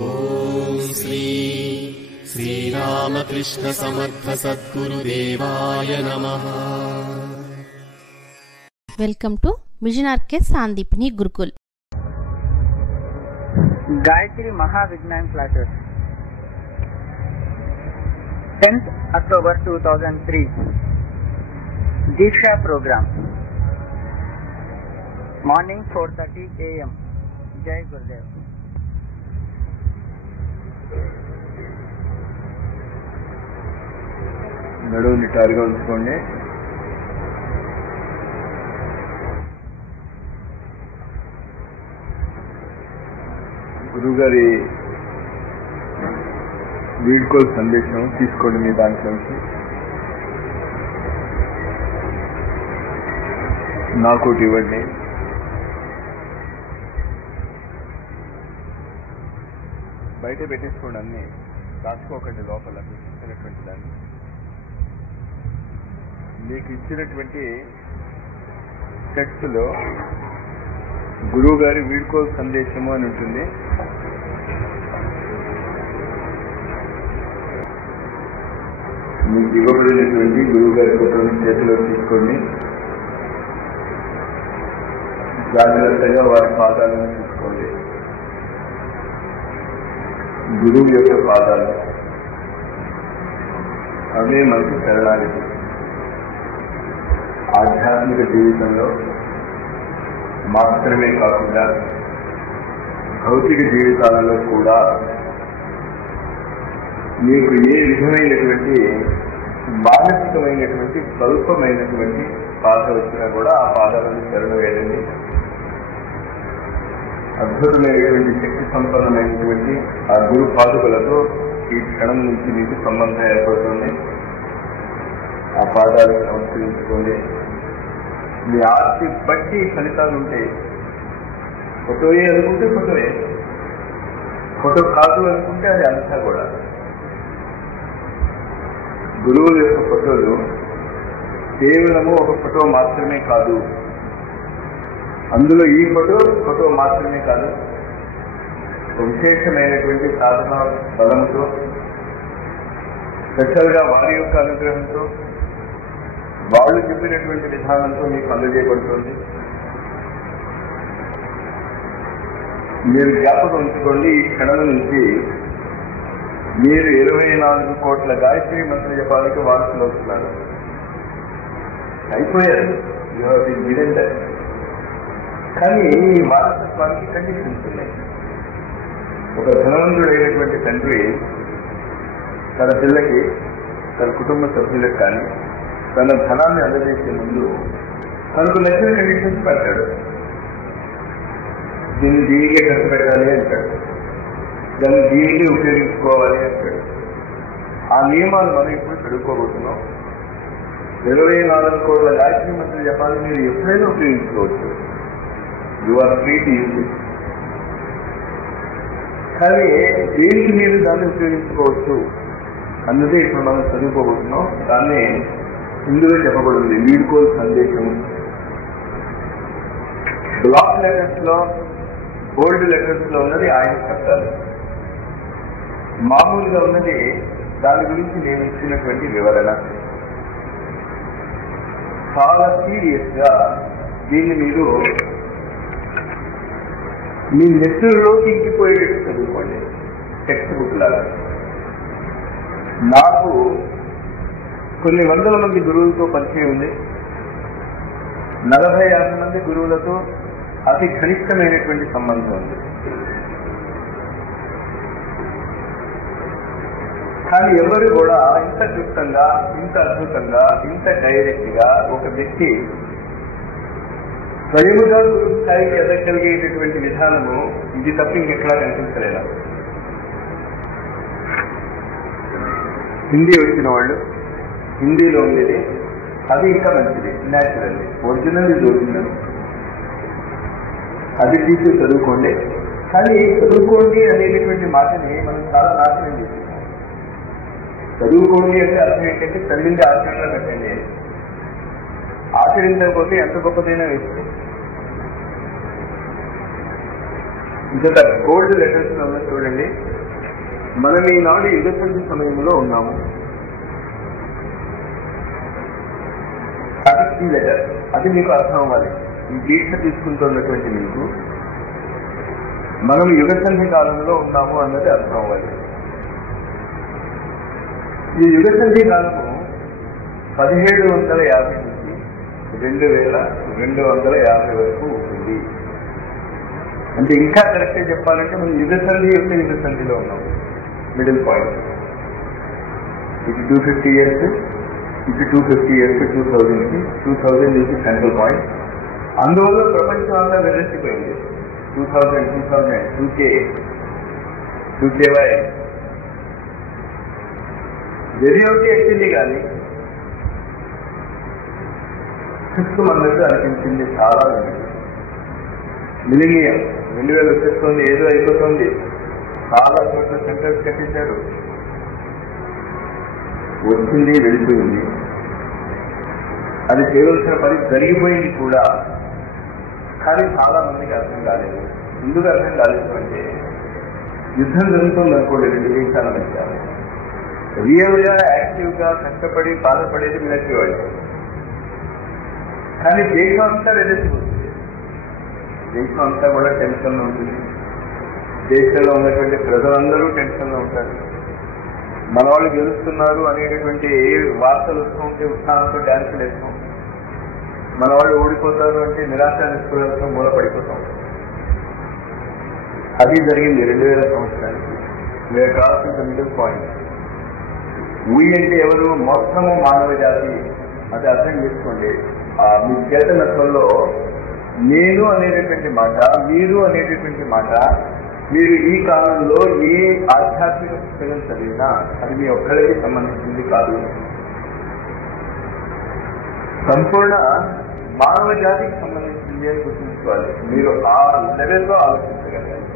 ఓం శ్రీ శ్రీరామకృష్ణ సమర్థ సద్గురుదేవాయ నమః. Welcome to Mission RK Sandipani Gurukul. Gayatri Mahavignan classes. 10th October 2003. Diksha program. Morning 4:30 a.m. Jai Gurudev. నడువు నిటారుగా ఉంచుకోండి. గురువుగారి వీడ్కోలు సందేశం తీసుకోండి మీ దాంట్లోంచి. నాకోటి ఇవ్వండి. బయట పెట్టేసుకోండి, అన్నీ రాసుకోకండి లోపల. మీకు ఇచ్చినటువంటి దాన్ని, మీకు ఇచ్చినటువంటి టెక్స్ట్లో గురువు గారి వీడ్కోలు సందేశము అని ఉంటుంది. మీకు ఇవ్వబడినటువంటి గురువు గారి ఫోటోని చేతిలో తీసుకోండి. జాగ్రత్తగా వారి పాదాలను తీసుకోండి. గురువు యొక్క పాదాలు అవే మనకు శరణాగతి. ఆధ్యాత్మిక జీవితంలో మాత్రమే కాకుండా భౌతిక జీవితాలలో కూడా మీకు ఏ విధమైనటువంటి మానసికమైనటువంటి స్వల్పమైనటువంటి బాధ వచ్చినా కూడా ఆ పాదాలను శరణ వేయండి. అద్భుతమైనటువంటి శక్తి సంపన్నమైనటువంటి ఆ గురు పాదుకలతో ఈ క్షణం నుంచి మీకు సంబంధం ఏర్పడుతుంది. ఆ పాదాలను నమస్కరించుకోండి. మీ ఆస్తి బట్టి ఫలితాలు ఉంటాయి. ఫోటోయే అనుకుంటే ఫోటోయే, ఫోటో కాదు అనుకుంటే అది అంతా కూడా. గురువుల యొక్క ఫోటోలు కేవలము ఒక ఫోటో మాత్రమే కాదు. అందులో ఈ ఫోటో మాత్రమే కాదు, విశేషమైనటువంటి సాధన బలంతో, స్పెషల్గా వారి యొక్క అనుగ్రహంతో, వాళ్ళు చెప్పినటువంటి విధానంతో మీకు అందజేయబడుతుంది. మీరు జ్ఞాపకం ఉంచుకోండి, ఈ క్షణం నుంచి మీరు 24 కోట్ల గాయత్రి మంత్ర జపానికి వారసులు అవుతున్నారు. అయిపోయారు, you have been given that. కానీ ఈ వారసత్వానికి కండిషన్స్ ఉన్నాయి. ఒక ధనవంతుడైనటువంటి తండ్రి తన పిల్లకి, తన కుటుంబ సభ్యులకు కానీ తన ధనాన్ని అందజేసే ముందు తనకు నచ్చిన కండిషన్స్ పెడతాడు. దీన్ని దీనికే ఖర్చు పెట్టాలి అంటాడు, దాన్ని దీనికే ఉపయోగించుకోవాలి అంటాడు. ఆ నియమాలు మనం ఇప్పుడు చదువుకోబోతున్నాం. 24 కోట్ల గాయత్రి మంత్ర జపాన్ని మీరు ఎప్పుడైనా ఉపయోగించుకోవచ్చు. You are free to use it. కానీ దేనికి మీరు దాన్ని ఉపయోగించుకోవచ్చు అన్నది ఇప్పుడు మనం చదువుకోబోతున్నాం. దాన్ని ఇందులో చెప్పబడింది వీడ్కోలు సందేశం. బ్లాక్ లెటర్స్ లో, బోల్డ్ లెటర్స్ లో ఉన్నది ఆయన శబ్దాలు, మామూలుగా ఉన్నది దాని గురించి నేను ఇచ్చినటువంటి వివరణ. చాలా సీరియస్ గా దీన్ని మీరు మీ నెత్తుల్లోకి ఇంకిపోయేటట్టు చదువుకోండి, టెక్స్ట్ బుక్ లాగా. నాకు కొన్ని వందల మంది గురువులతో పరిచయం ఉంది. 40-50 మంది గురువులతో అతి కనిష్టమైనటువంటి సంబంధం ఉంది. కానీ ఎవరు కూడా ఇంత క్లుప్తంగా, ఇంత అద్భుతంగా, ఇంత డైరెక్ట్ గా ఒక వ్యక్తి స్వయముగా గురు స్థాయికి ఎదగలిగేటటువంటి విధానము ఇది తప్ప ఇంకెక్కడా కనిపించలేదు. హిందీ వచ్చిన వాళ్ళు హిందీలో ఉండేది అది ఇంకా మంచిది, న్యాచురల్లీ. ఒరిజినల్ ఇది ఒరిజినల్, అది తీసి చదువుకోండి. కానీ చదువుకోండి అనేటటువంటి మాటని మనం చాలా నాశనం చేస్తున్నాం. చదువుకోండి అంటే అర్థం ఏంటంటే చదివింది ఆచరణలో పెట్టండి. ఆచరించకపోతే ఎంత గొప్పదైనా వేస్తుంది. ఇంకా గోల్డ్ లెటర్స్ లో చూడండి, మనం ఈనాడు యుగసంధి సమయంలో ఉన్నాము. అది ఈ లెటర్, అది మీకు అర్థం అవ్వాలి. ఈ దీక్ష తీసుకుంటున్నటువంటి మీకు మనం యుగసంధి కాలంలో ఉన్నాము అన్నది అర్థం అవ్వాలి. ఈ యుగసంధి కాలము 1750 నుంచి 2250 వరకు ఉంటుంది. అంటే ఇంకా కరెక్ట్గా చెప్పాలంటే మనం యుగసంధిలో ఉన్నాము. మిడిల్ పాయింట్ ఇది 250 years, ఇది 250 years, 2000 ఇది సెంట్రల్ పాయింట్. అందువల్ల ప్రపంచం అంతా వెరసిపోయింది. 2000, 2K2KY వెరియోటి ఎక్కింది కానీ అన్నట్టు అనిపించింది. చాలా మిలినియం 2000 వచ్చేస్తుంది, ఏదో అయిపోతుంది. చాలా చోట్ల సెంటర్స్ కట్టించారు, వచ్చింది వెళ్ళిపోయింది. అది చేయవలసిన పని జరిగిపోయింది కూడా. కానీ చాలా మందికి అర్థం కాలేదు. ఎందుకు అర్థం కాలేదు అంటే యుద్ధం జరుగుతుంది అనుకోండి, 2 దేశాల మధ్య. రియల్ గా యాక్టివ్ గా కష్టపడి బాధపడేది మిలిటరీ వాళ్ళు. కానీ దేశం అంతా వెళ్ళిపోతుంది. దేశం అంతా కూడా టెన్షన్ లో ఉంటుంది. దేశంలో ఉన్నటువంటి ప్రజలందరూ టెన్షన్ లో ఉంటారు. మన వాళ్ళు గెలుస్తున్నారు అనేటటువంటి వార్తలు వస్తూ ఉంటే ఉత్సాహంతో డ్యాన్సులు వేస్తాం. మన వాళ్ళు ఓడిపోతారు అంటే నిరాశ నిస్పృహలతో మూలపడిపోతాం. అది జరిగింది 2000 సంవత్సరానికి. We are crossing the middle point. We అంటే ఎవరు? మొత్తము మానవ జాతి. అది అర్థం చేసుకోండి. మీ చేతనత్వంలో నేను అనేటటువంటి మాట, మీరు అనేటటువంటి మాట, మీరు ఈ కాలంలో ఏ ఆధ్యాత్మిక పుస్తకం చదివినా అది మీ ఒక్కరికి సంబంధించింది కాదు. సంపూర్ణ మానవ జాతికి సంబంధించింది అని గుర్తుంచుకోవాలి. మీరు ఆ లెవెల్లో ఆలోచించగలగాలి.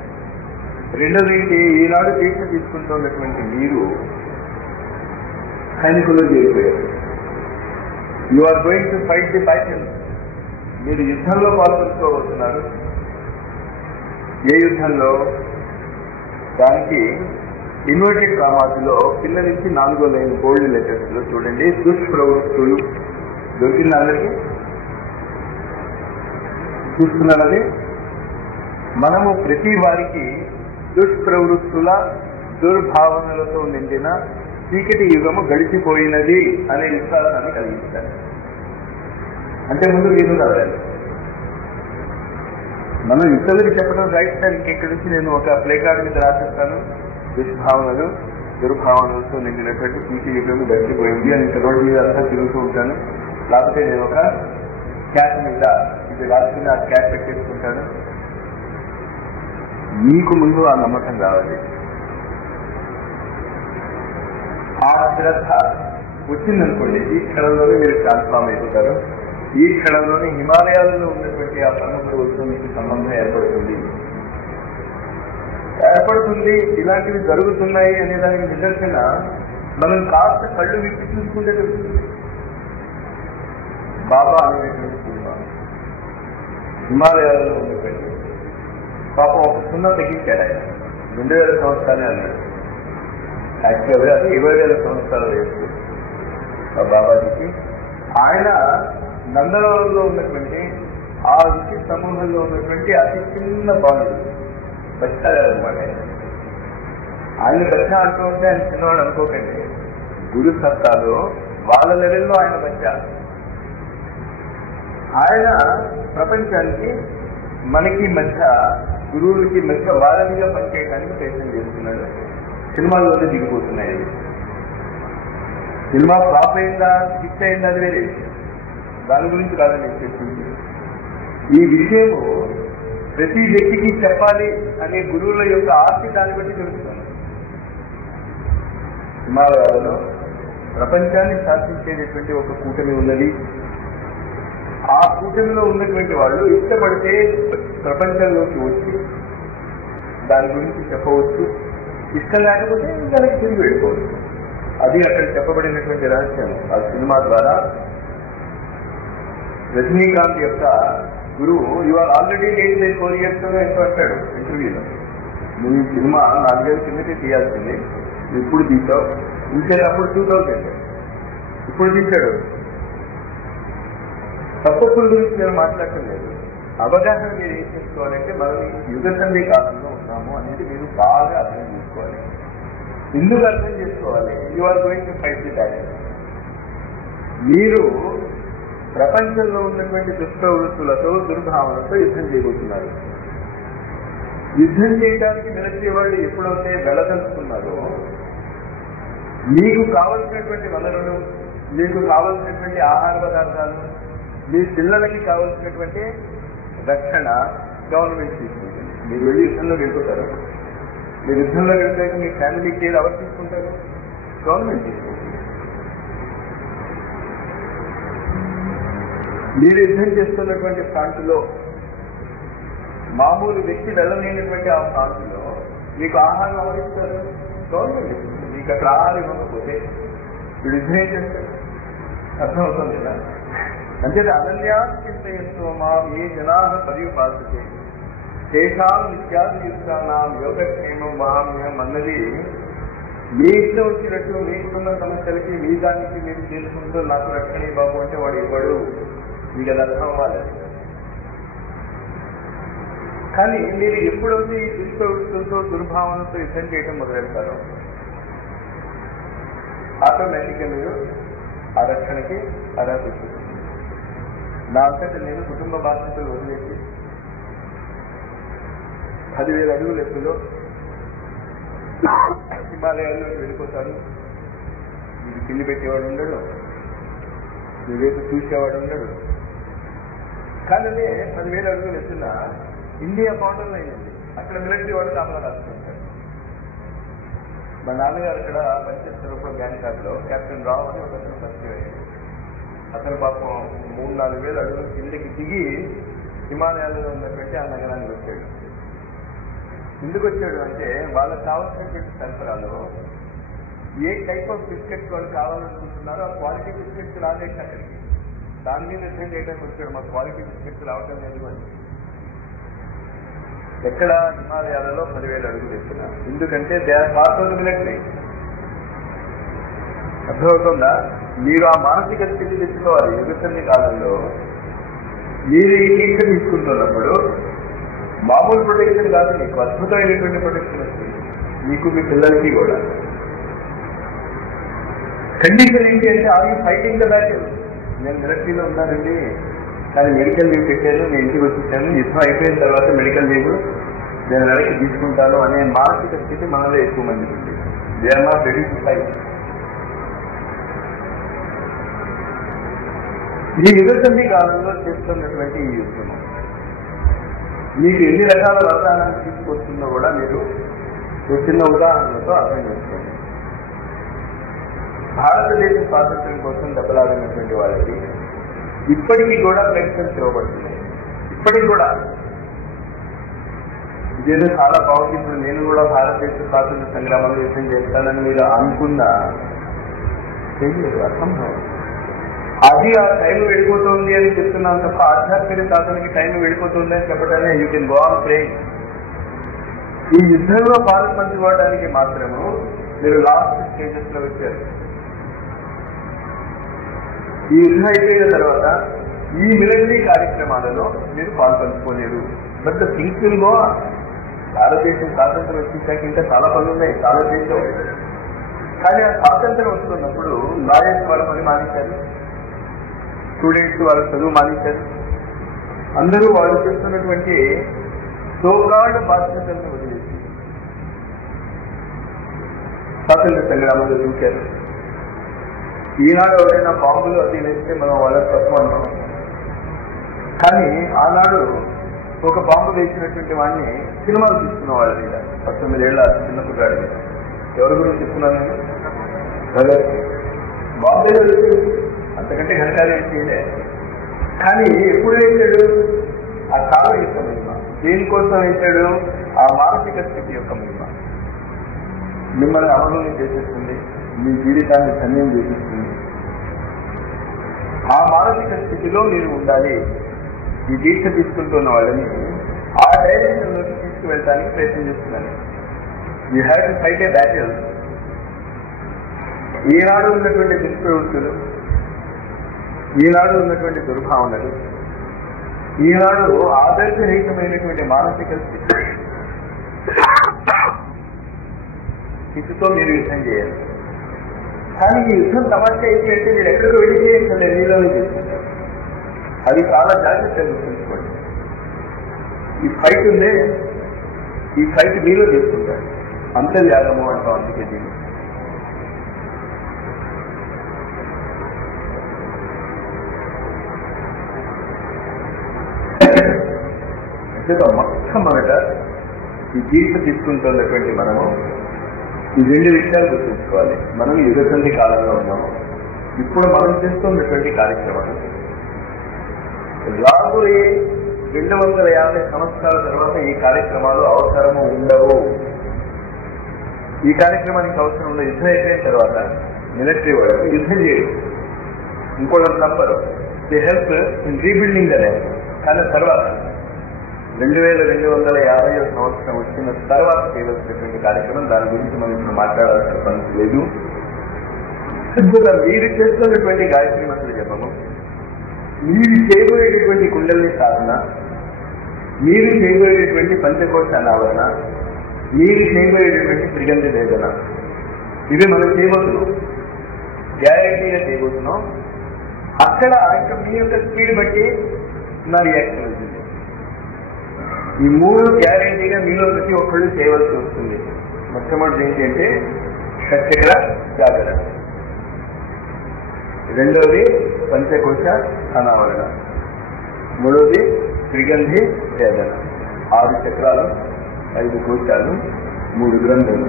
రెండోది ఏంటి? ఈనాడు దీక్ష తీసుకుంటున్నటువంటి మీరు సైనికులు చేరిపోయారు. You are going to fight the battle. మీరు యుద్ధంలో పాల్గొనుకోబోతున్నారు. ఏ యుద్ధంలో? దానికి ఇన్వర్టెడ్ కామాలో కింద నుంచి 4వ లైన్ గోల్డ్ లెటర్స్ లో చూడండి, దుష్ప్రవృత్తులు. దొరికింది అందరికీ? చూస్తున్నది. మనము ప్రతి వారికి దుష్ప్రవృత్తుల దుర్భావనలతో నిండిన చీకటి యుగము గడిచిపోయినది అనే విశ్వాసాన్ని కలిగిస్తారు. అంటే ముందు మీరు రావాలి. మనం ఇతరులకు చెప్పడం రైట్ సార్. ఇంకెక్కడి నుంచి నేను ఒక ప్లే కార్డు మీద రాసిస్తాను, దుష్భావనలు దుర్భావనలతో నిండినటువంటి చీకటి యుగము గడిచిపోయింది అని రోడ్డు మీద అంతా తిరుగుతూ ఉంటాను. లేకపోతే నేను ఒక క్యాప్ మీద ఇది రాసుకుని ఆ క్యాప్ పెట్టేసుకుంటాను. మీకు ముందు ఆ నమ్మకం రావాలి. ఆ శ్రద్ధ వచ్చిందనుకోండి, ఈ క్షణంలోనే మీరు ట్రాన్స్ఫార్మ్ అయిపోతారు. ఈ క్షణంలోనే హిమాలయాలలో ఉన్నటువంటి ఆ పరమపురుషులతో మీకు సంబంధం ఏర్పడుతుంది. ఇలాంటివి జరుగుతున్నాయి అనే దానికి నిదర్శన మనం కాస్త కళ్ళు విప్పి చూసుకుంటే తెలుస్తుంది. బాబా అనేటువంటి సినిమా హిమాలయాలలో ఉన్నటువంటి పాపం ఒక సున్నా తగ్గించాడు ఆయన. 2000 సంవత్సరాలే అన్నాడు. యాక్చువల్గా అది 20,000 సంవత్సరాలు వయసు ఆ బాబాజీకి. ఆయన నందనవరంలో ఉన్నటువంటి ఆ ఋషి సమూహంలో ఉన్నటువంటి అతి చిన్న బాలుడు బచ్చారనమాట. ఆయన బచ్చా అంటూ ఉంటే ఆయన చిన్నవాడు అనుకోకండి. గురు సత్తాలో వాళ్ళ లెవెల్లో ఆయన బచ్చా. ఆయన ప్రపంచానికి మనకి మధ్య, గురువులకి మధ్య వారధిగా పనిచేయడానికి ప్రయత్నం చేస్తున్నాడు. సినిమాల్లోనే దిగిపోతున్నాయి. సినిమా ఫ్లాప్ అయిందా హిట్ అయిందా అది వేరే, దాని గురించి కాదని నేను చెప్తుంది. ఈ విషయము ప్రతి వ్యక్తికి చెప్పాలి అనే గురువుల యొక్క ఆస్తి దాన్ని బట్టి తెలుస్తుంది. హిమాలయాలలో ప్రపంచాన్ని శాసించేటటువంటి ఒక కూటమి ఉన్నది. ఆ కూటమిలో ఉన్నటువంటి వాళ్ళు ఇష్టపడితే ప్రపంచంలోకి వచ్చి దాని గురించి చెప్పవచ్చు. ఇష్టం లేకపోతే దానికి తిరిగి వెళ్ళిపోవచ్చు. అది అక్కడ చెప్పబడినటువంటి రహస్యం. ఆ సినిమా ద్వారా రజనీకాంత్ యొక్క గురువు you are already late by 4 years ఎంతో అంటాడు ఇంటర్వ్యూలో. నువ్వు ఈ సినిమా 4 ఏళ్ళ కిందకే తీయాల్సింది, ఇప్పుడు తీసావు, ఇంకేటప్పుడు 2000 ఇప్పుడు తీశాడు. తప్పప్పుల గురించి నేను మాట్లాడటం లేదు. అవగాహన మీరు ఏం చేసుకోవాలంటే మనం యుగ సంధి కాలంలో ఉన్నాము అనేది మీరు బాగా అర్థం చేసుకోవాలి. ఎందుకు అర్థం చేసుకోవాలి? You are going to fight the battle. మీరు ప్రపంచంలో ఉన్నటువంటి దుష్ప్రవృత్తులతో దుర్భావనతో యుద్ధం చేయబోతున్నారు. యుద్ధం చేయడానికి మిలిటరీ వాళ్ళు ఎప్పుడైతే వెళ్ళదలుచుకున్నారో మీకు కావలసినటువంటి వనరులు, మీకు కావలసినటువంటి ఆహార పదార్థాలు, మీ పిల్లలకి కావలసినటువంటి రక్షణ గవర్నమెంట్ తీసుకుంటుంది. మీరు వెళ్ళి యుద్ధంలో వెళ్ళిపోతారు. మీరు యుద్ధంలో వెళ్తే మీ ఫ్యామిలీకి ఏది ఎవరు తీసుకుంటారు? గవర్నమెంట్ తీసుకుంటుంది. మీరు యుద్ధం చేస్తున్నటువంటి ప్రాంతంలో మామూలు వ్యక్తి వెళ్ళలేనటువంటి ఆ ప్రాంతంలో మీకు ఆహారం ఎవరిస్తారు? గవర్నమెంట్ ఇస్తుంది. మీకు అక్కడ ఆహారం ఇవ్వకపోతే మీరు యుద్ధం ఏం చేస్తారు? అర్థమవుతుంది కదా. అంటే అనన్యా చింతయస్తో మా ఏ జనా పర్యుపాసతే తేషాం నిత్యాది యుద్ధానాం యోగక్షేమం మహామ్యం అన్నది మీ ఇష్టం వచ్చినట్టు మీకున్న సమస్యలకి మీ దానికి మీరు చేసుకుంటూ నాకు రక్షణ బాబు అంటే వాడు ఇవ్వడు. మీకు అది అర్థం అవ్వాలి. కానీ మీరు ఎప్పుడైతే ఈ దుష్ప్రవృత్తులతో దుర్భావనతో యుద్ధం చేయడం మొదలెడతారో ఆటోమేటిక్గా మీరు ఆ రక్షణకి అర్హత వస్తుంది. నా అంతటా నేను కుటుంబ బాధ్యతలు వదిలేసి 10,000 అడుగుల ఎత్తులో హిమాలయాల్లో వెళ్ళిపోతాను. మీకు తిండి పెట్టేవాడు ఉండడు, మీ వైపు చూసేవాడు ఉండడు. కానీ 10,000 అడుగులు ఎత్తున ఇండియా బార్డర్లో అయింది. అక్కడ మిలిటరీ వాడు కాపలా రాసుకుంటారు. మా నాన్నగారు అక్కడ పనిచేస్తున్నప్పుడు బ్యాంకాక్లో కెప్టెన్ రావు అని ఒక పరిచయం అయ్యాడు. అతను పాపం 3-4 అడుగులు కిందకి దిగి హిమాలయాలలో ఉన్నటువంటి ఆ నగరానికి వచ్చాడు. ఎందుకు వచ్చాడు అంటే వాళ్ళకి కావాల్సినటువంటి సరఫరాలు ఏ టైప్ ఆఫ్ బిస్కెట్స్ వాళ్ళు కావాలనుకుంటున్నారో ఆ క్వాలిటీ బిస్కెట్స్ రాలేదు అక్కడికి. దాని మీద యుద్ధం చేయడానికి వచ్చాడు. మా క్వాలిటీ బిస్కెట్స్ రావటం లేదు అని. ఎక్కడ? హిమాలయాలలో 10,000 అడుగులు ఎత్తున. ఎందుకంటే they are part of the military. అర్థమవుతుందా? మీరు ఆ మానసిక స్థితి తెచ్చుకోవాలి. యుగసంధి కాలంలో మీరు ఈ దీక్ష తీసుకుంటున్నప్పుడు మామూలు ప్రొటెక్షన్ కాదు, మీకు అద్భుతమైనటువంటి ప్రొటెక్షన్ వస్తుంది, మీకు మీ పిల్లలకి కూడా. కండిషన్ ఏంటి అంటే are you fighting the battle? నేను మిలిటరీలో ఉన్నానండి, కానీ మెడికల్ లీవ్ పెట్టాను, నేను ఇంటికి వచ్చేసాను, యుద్ధం అయిపోయిన తర్వాత మెడికల్ లీవ్ నేను వెనక్కి తీసుకుంటాను అనే మానసిక స్థితి మనలో ఎక్కువ మంది ఉంది. They are not ready to fight. ఈ యుగసంధి కాలంలో చేస్తున్నటువంటి ఈ యుద్ధము మీకు ఎన్ని రకాల రసాయనాలు తీసుకొస్తుందో కూడా మీరు ఒక చిన్న ఉదాహరణతో అర్థం చేసుకోండి. భారతదేశ స్వాతంత్ర్యం కోసం దెబ్బలాడినటువంటి వాళ్ళకి ఇప్పటికీ కూడా పెన్షన్స్ ఇవ్వబడుతున్నాయి. ఇప్పటికి కూడా ఇదేదో చాలా బాగుంది, నేను కూడా భారతదేశ స్వాతంత్ర సంగ్రామంలో యుద్ధం చేస్తానని మీరు అనుకున్నా తెలియదు, అసంభవం. అది ఆ టైం వెళ్ళిపోతుంది అని చెప్తున్నాను తప్ప ఆధ్యాత్మిక సాధనకి టైం వెళ్ళిపోతుంది అని చెప్పడానే you can go on playing. ఈ యుద్ధంలో పాల్పంచుకోవడానికి మాత్రము మీరు లాస్ట్ స్టేజెస్ లో వచ్చారు. ఈ యుద్ధం అయిపోయిన తర్వాత ఈ మిలిటరీ కార్యక్రమాలలో మీరు పాల్పంచుకోలేరు. But the things will go on. భారతదేశం స్వాతంత్రం వచ్చేసాక ఇంకా చాలా పనులు ఉన్నాయి చాలా దేశం. కానీ ఆ స్వాతంత్రం వస్తున్నప్పుడు లాయర్స్ వాళ్ళ పని మానేశారు, స్టూడెంట్స్ వాళ్ళ చదువు మానేశారు. అందరూ వాళ్ళు చేస్తున్నటువంటి సోకాల్డ్ బాధ్యతలను వదిలేసి స్వాతంత్ర సంగ్రామంలో చూశారు. ఈనాడు ఎవరైనా బాంబులు అది వేస్తే మనం వాళ్ళకి తప్పు అంటాం. కానీ ఆనాడు ఒక బాంబు వేసినటువంటి వాడిని సినిమాలు తీసుకున్న వాళ్ళ మీద 19 ఏళ్ల చిన్న కుర్రాడి మీద. ఎవరి గురించి చెప్తున్నాను నేను? బాంబే అంతకంటే ఘనకార్యం ఏంటంటే, కానీ ఎప్పుడు వేసాడు? ఆ కాలం యొక్క మహిమ. దేనికోసం వేసాడు? ఆ మానసిక స్థితి యొక్క మహిమ. మిమ్మల్ని అమలు చేసేస్తుంది, మీ జీవితాన్ని ధన్యం చేసేస్తుంది. ఆ మానసిక స్థితిలో మీరు ఉండాలి. ఈ దీక్ష తీసుకుంటున్న వాళ్ళని ఆ డైరెక్షన్లోకి తీసుకువెళ్ళడానికి ప్రయత్నం చేస్తున్నాను. You have to fight a battle. ఈనాడు ఉన్నటువంటి దుష్ప్రవృత్తులు, ఈనాడు ఉన్నటువంటి దుర్భావనలు, ఈనాడు ఆదర్శరహితమైనటువంటి మానసిక స్థితితో మీరు యుద్ధం చేయాలి. కానీ ఈ యుద్ధం తమాషా ఏంటి అంటే మీరు ఎక్కడికి వెళ్ళి చేయించండి, నీలోనే చేస్తుంటారు. అది చాలా జాగ్రత్తగా గుర్తుంచుకోండి. ఈ ఫైట్ ఉందే, ఈ ఫైట్ మీలో చేస్తుంటారు. అంతర్యాగము అంటాం. అందుకే దీన్ని మొట్టమొదట ఈ దీక్ష తీసుకుంటున్నటువంటి మనము ఈ రెండు విషయాలు గుర్తుంచుకోవాలి. మనం యుగసంధి కాలంలో ఉన్నాము. ఇప్పుడు మనం చేస్తున్నటువంటి కార్యక్రమాలు రాబోయే 250 సంవత్సరాల తర్వాత ఈ కార్యక్రమాలు అవసరము ఉండవు. ఈ కార్యక్రమానికి అవసరం ఉన్న యుద్ధం అయిపోయిన తర్వాత మిలిటరీ వాళ్ళు యుద్ధం చేయరు, ఇంకోటి తప్పరు. The help in rebuilding the land. కానీ తర్వాత 2250 సంవత్సరం వచ్చిన తర్వాత చేయవలసినటువంటి కార్యక్రమం, దాని గురించి మనం ఇప్పుడు మాట్లాడాల్సిన పని లేదు. ఇప్పుడు మీరు చేస్తున్నటువంటి గాయత్రి మంత్ర జపము, మీరు చేయబోయేటటువంటి కుండలి సాధన, మీరు చేయబోయేటటువంటి పంచకోశ అనావరణ, మీరు చేయబోయేటటువంటి త్రిగంధి వేదన, ఇవి మనం చేయబోతున్నాం, గ్యారెంటీగా చేయబోతున్నాం. అక్కడ ఇంకా మీ యొక్క స్పీడ్ బట్టి నా రియాక్షన్ అవుతుంది. ఈ 3 గ్యారెంటీగా మీలో ప్రతి ఒక్కళ్ళు చేయవలసి వస్తుంది. మొట్టమొదటి ఏంటి అంటే షట్చక్ర జాగరణ, రెండవది పంచకోశ అనావరణ, మూడవది త్రిగంధి వేదన. 6 చక్రాలు, 5 కోశాలు, 3 గ్రంథులు.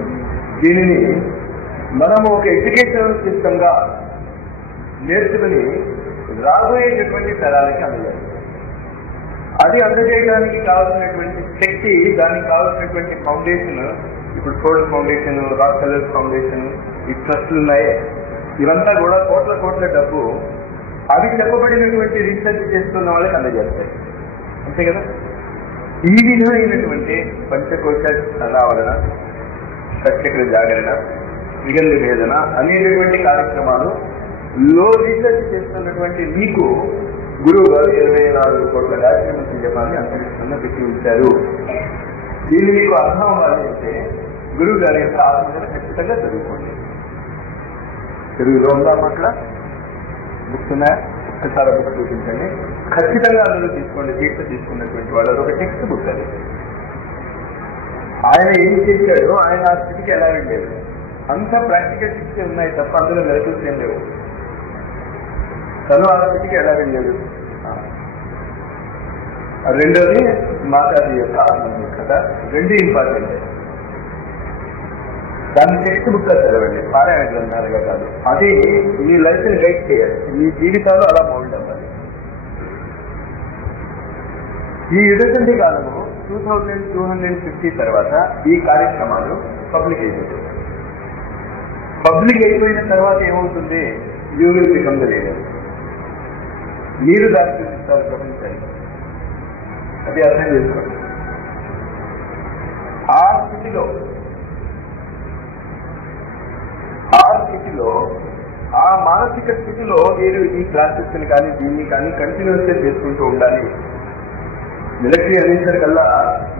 దీనిని మనము ఒక ఎడ్యుకేషనల్ సిస్టమ్ గా నేర్చుకుని రాబోయేటటువంటి తరాలకి అందజేయాలి. అది అందజేయడానికి కావాల్సినటువంటి శక్తి, దానికి కావాల్సినటువంటి ఫౌండేషన్, ఇప్పుడు Ford foundation, rock colours foundation, ఈ ట్రస్టులు ఉన్నాయి. ఇవంతా కూడా కోట్ల డబ్బు అవి చెప్పబడినటువంటి రీసెర్చ్ చేస్తున్న వాళ్ళకి అందజేస్తాయి. అంతే కదా. ఈ విధమైనటువంటి పంచకోశ అనావరణ, షట్చక్ర జాగరణ, త్రిగంధి వేదన అనేటటువంటి కార్యక్రమాలు లో రీసెర్చ్ చేస్తున్నటువంటి మీకు గురువు గారు 24 కోట్ల గాయత్రి మంత్ర జపాన్ని అంతరిక్షంలో పెట్టి ఉంచారు. దీన్ని మీకు అర్థం అవ్వాలి అంటే గురువు గారి యొక్క ఆత్మకథ ఖచ్చితంగా చదువుకోండి. తెలుగులో ఉందా అట్లా బుక్స్ ఉన్నాయా? ఒక్కసారి బుక్ చూపించండి. ఖచ్చితంగా అందులో తీసుకోండి. దీక్ష తీసుకున్నటువంటి వాళ్ళు ఒక టెక్స్ట్ బుక్ అది. ఆయన ఏం చేశాడో, ఆయన ఆ స్థితికి ఎలా వెళ్ళాడు, అంత ప్రాక్టికల్ టిప్స్ ఉన్నాయి తప్ప అందులో మెలకువలు ఏం లేవు. తను ఆ స్థితికి ఎలా వెళ్ళాడు. రెండోది మాతాజీ యొక్క ఆత్మకథ. 2 ఇంపార్టెంట్. దాన్ని టెక్స్ట్ బుక్ గా చదవండి, పారాయణ గ్రంథాలుగా కాదు. అది మీ లైఫ్ ని గైడ్ చేయాలి. మీ జీవితాలు అలా మౌల్డ్ అవ్వాలి. ఈ యుగసంధి కాలము 2250 తర్వాత ఈ కార్యక్రమాలు పబ్లిక్ అయిపోతాయి. పబ్లిక్ అయిపోయిన తర్వాత ఏమవుతుంది? You will become the leader. మీరు దాన్ని చూపిస్తారు ప్రపంచాన్ని. అది అర్థం చేసుకోండి. ఆ స్థితిలో ఆ మానసిక స్థితిలో మీరు ఈ క్లాసెస్ ని కానీ దీన్ని కానీ కంటిన్యూస్ గా చేసుకుంటూ ఉండాలి. మిలిటరీ అనేసరికల్లా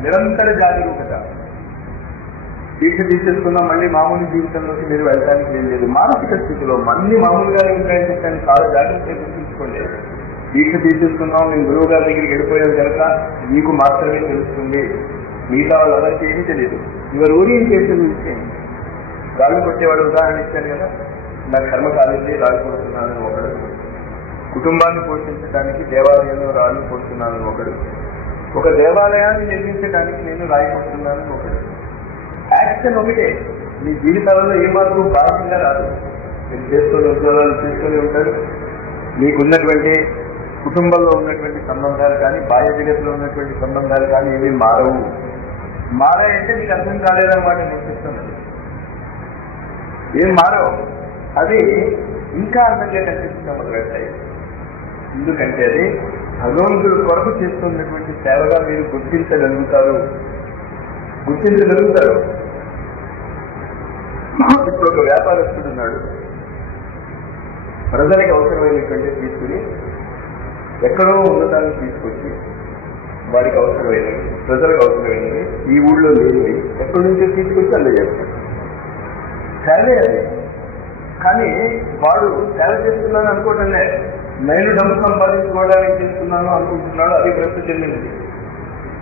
నిరంతర జాగరూకత. దీక్ష తీసేసుకున్నా మళ్ళీ మామూలు జీవితంలోకి మీరు వెళ్ళడానికి ఏం లేదు. మానసిక స్థితిలో మళ్ళీ మామూలుగానే ఉంటాయని చెప్పాను. చాలా జాగ్రత్తగా గుర్తుంచుకోండి. దీక్ష తీసేసుకున్నాం, నేను గురువు గారి దగ్గరికి వెళ్ళిపోయాను కనుక మీకు మాత్రమే తెలుస్తుంది, మిగతా వాళ్ళు ఎవరికి ఏమీ తెలియదు. యువర్ ఓరియంటేషన్ విషయం. రాళ్ళు కొట్టేవాడు ఉదాహరణ ఇచ్చాను కదా, నా కర్మ కాలేజీ రాళ్ళు కొడుతున్నానని ఒకడు, కుటుంబాన్ని పోషించడానికి దేవాలయంలో రాళ్ళు కొడుతున్నానని ఒకడు, ఒక దేవాలయాన్ని నిర్మించడానికి నేను రాయి కొడుతున్నానని ఒకడు. యాక్షన్ ఒకటే. మీ జీవితాలలో ఏ మార్పు బాధ్యంగా రాదు. మీరు చేసుకునే ఉద్యోగాలు చేసుకుని ఉంటారు. మీకున్నటువంటి కుటుంబంలో ఉన్నటువంటి సంబంధాలు కానీ, బాహ్య జగత్తులో ఉన్నటువంటి సంబంధాలు కానీ ఏమీ మారవు. మారాయంటే మీకు అర్థం కాలేదన్నమాట. నేను చెప్తున్నాను, ఏం మారవు. అది ఇంకా అందంగా కనిపిస్తూ మొదలెట్టాయి. ఎందుకంటే అది భగవంతుడు కొరకు చేస్తున్నటువంటి సేవగా మీరు గుర్తించగలుగుతారు. ఇప్పుడు ఒక వ్యాపారస్తుడు ఉన్నాడు, ప్రజలకు అవసరమైనటువంటి తీసుకుని ఎక్కడో ఉన్నదాన్ని తీసుకొచ్చి వాడికి అవసరమైనవి, ప్రజలకు అవసరమైనవి, ఈ ఊళ్ళో లేనివి ఎక్కడి నుంచో తీసుకొచ్చి అందజేస్తాడు. సేవే అది. కానీ వాడు సేవ చేస్తున్నాను అనుకోవటంలే, నేను డబ్బు సంపాదించుకోవడానికి చేస్తున్నాను అనుకుంటున్నాడు. అది భ్రష్టు చెందినది.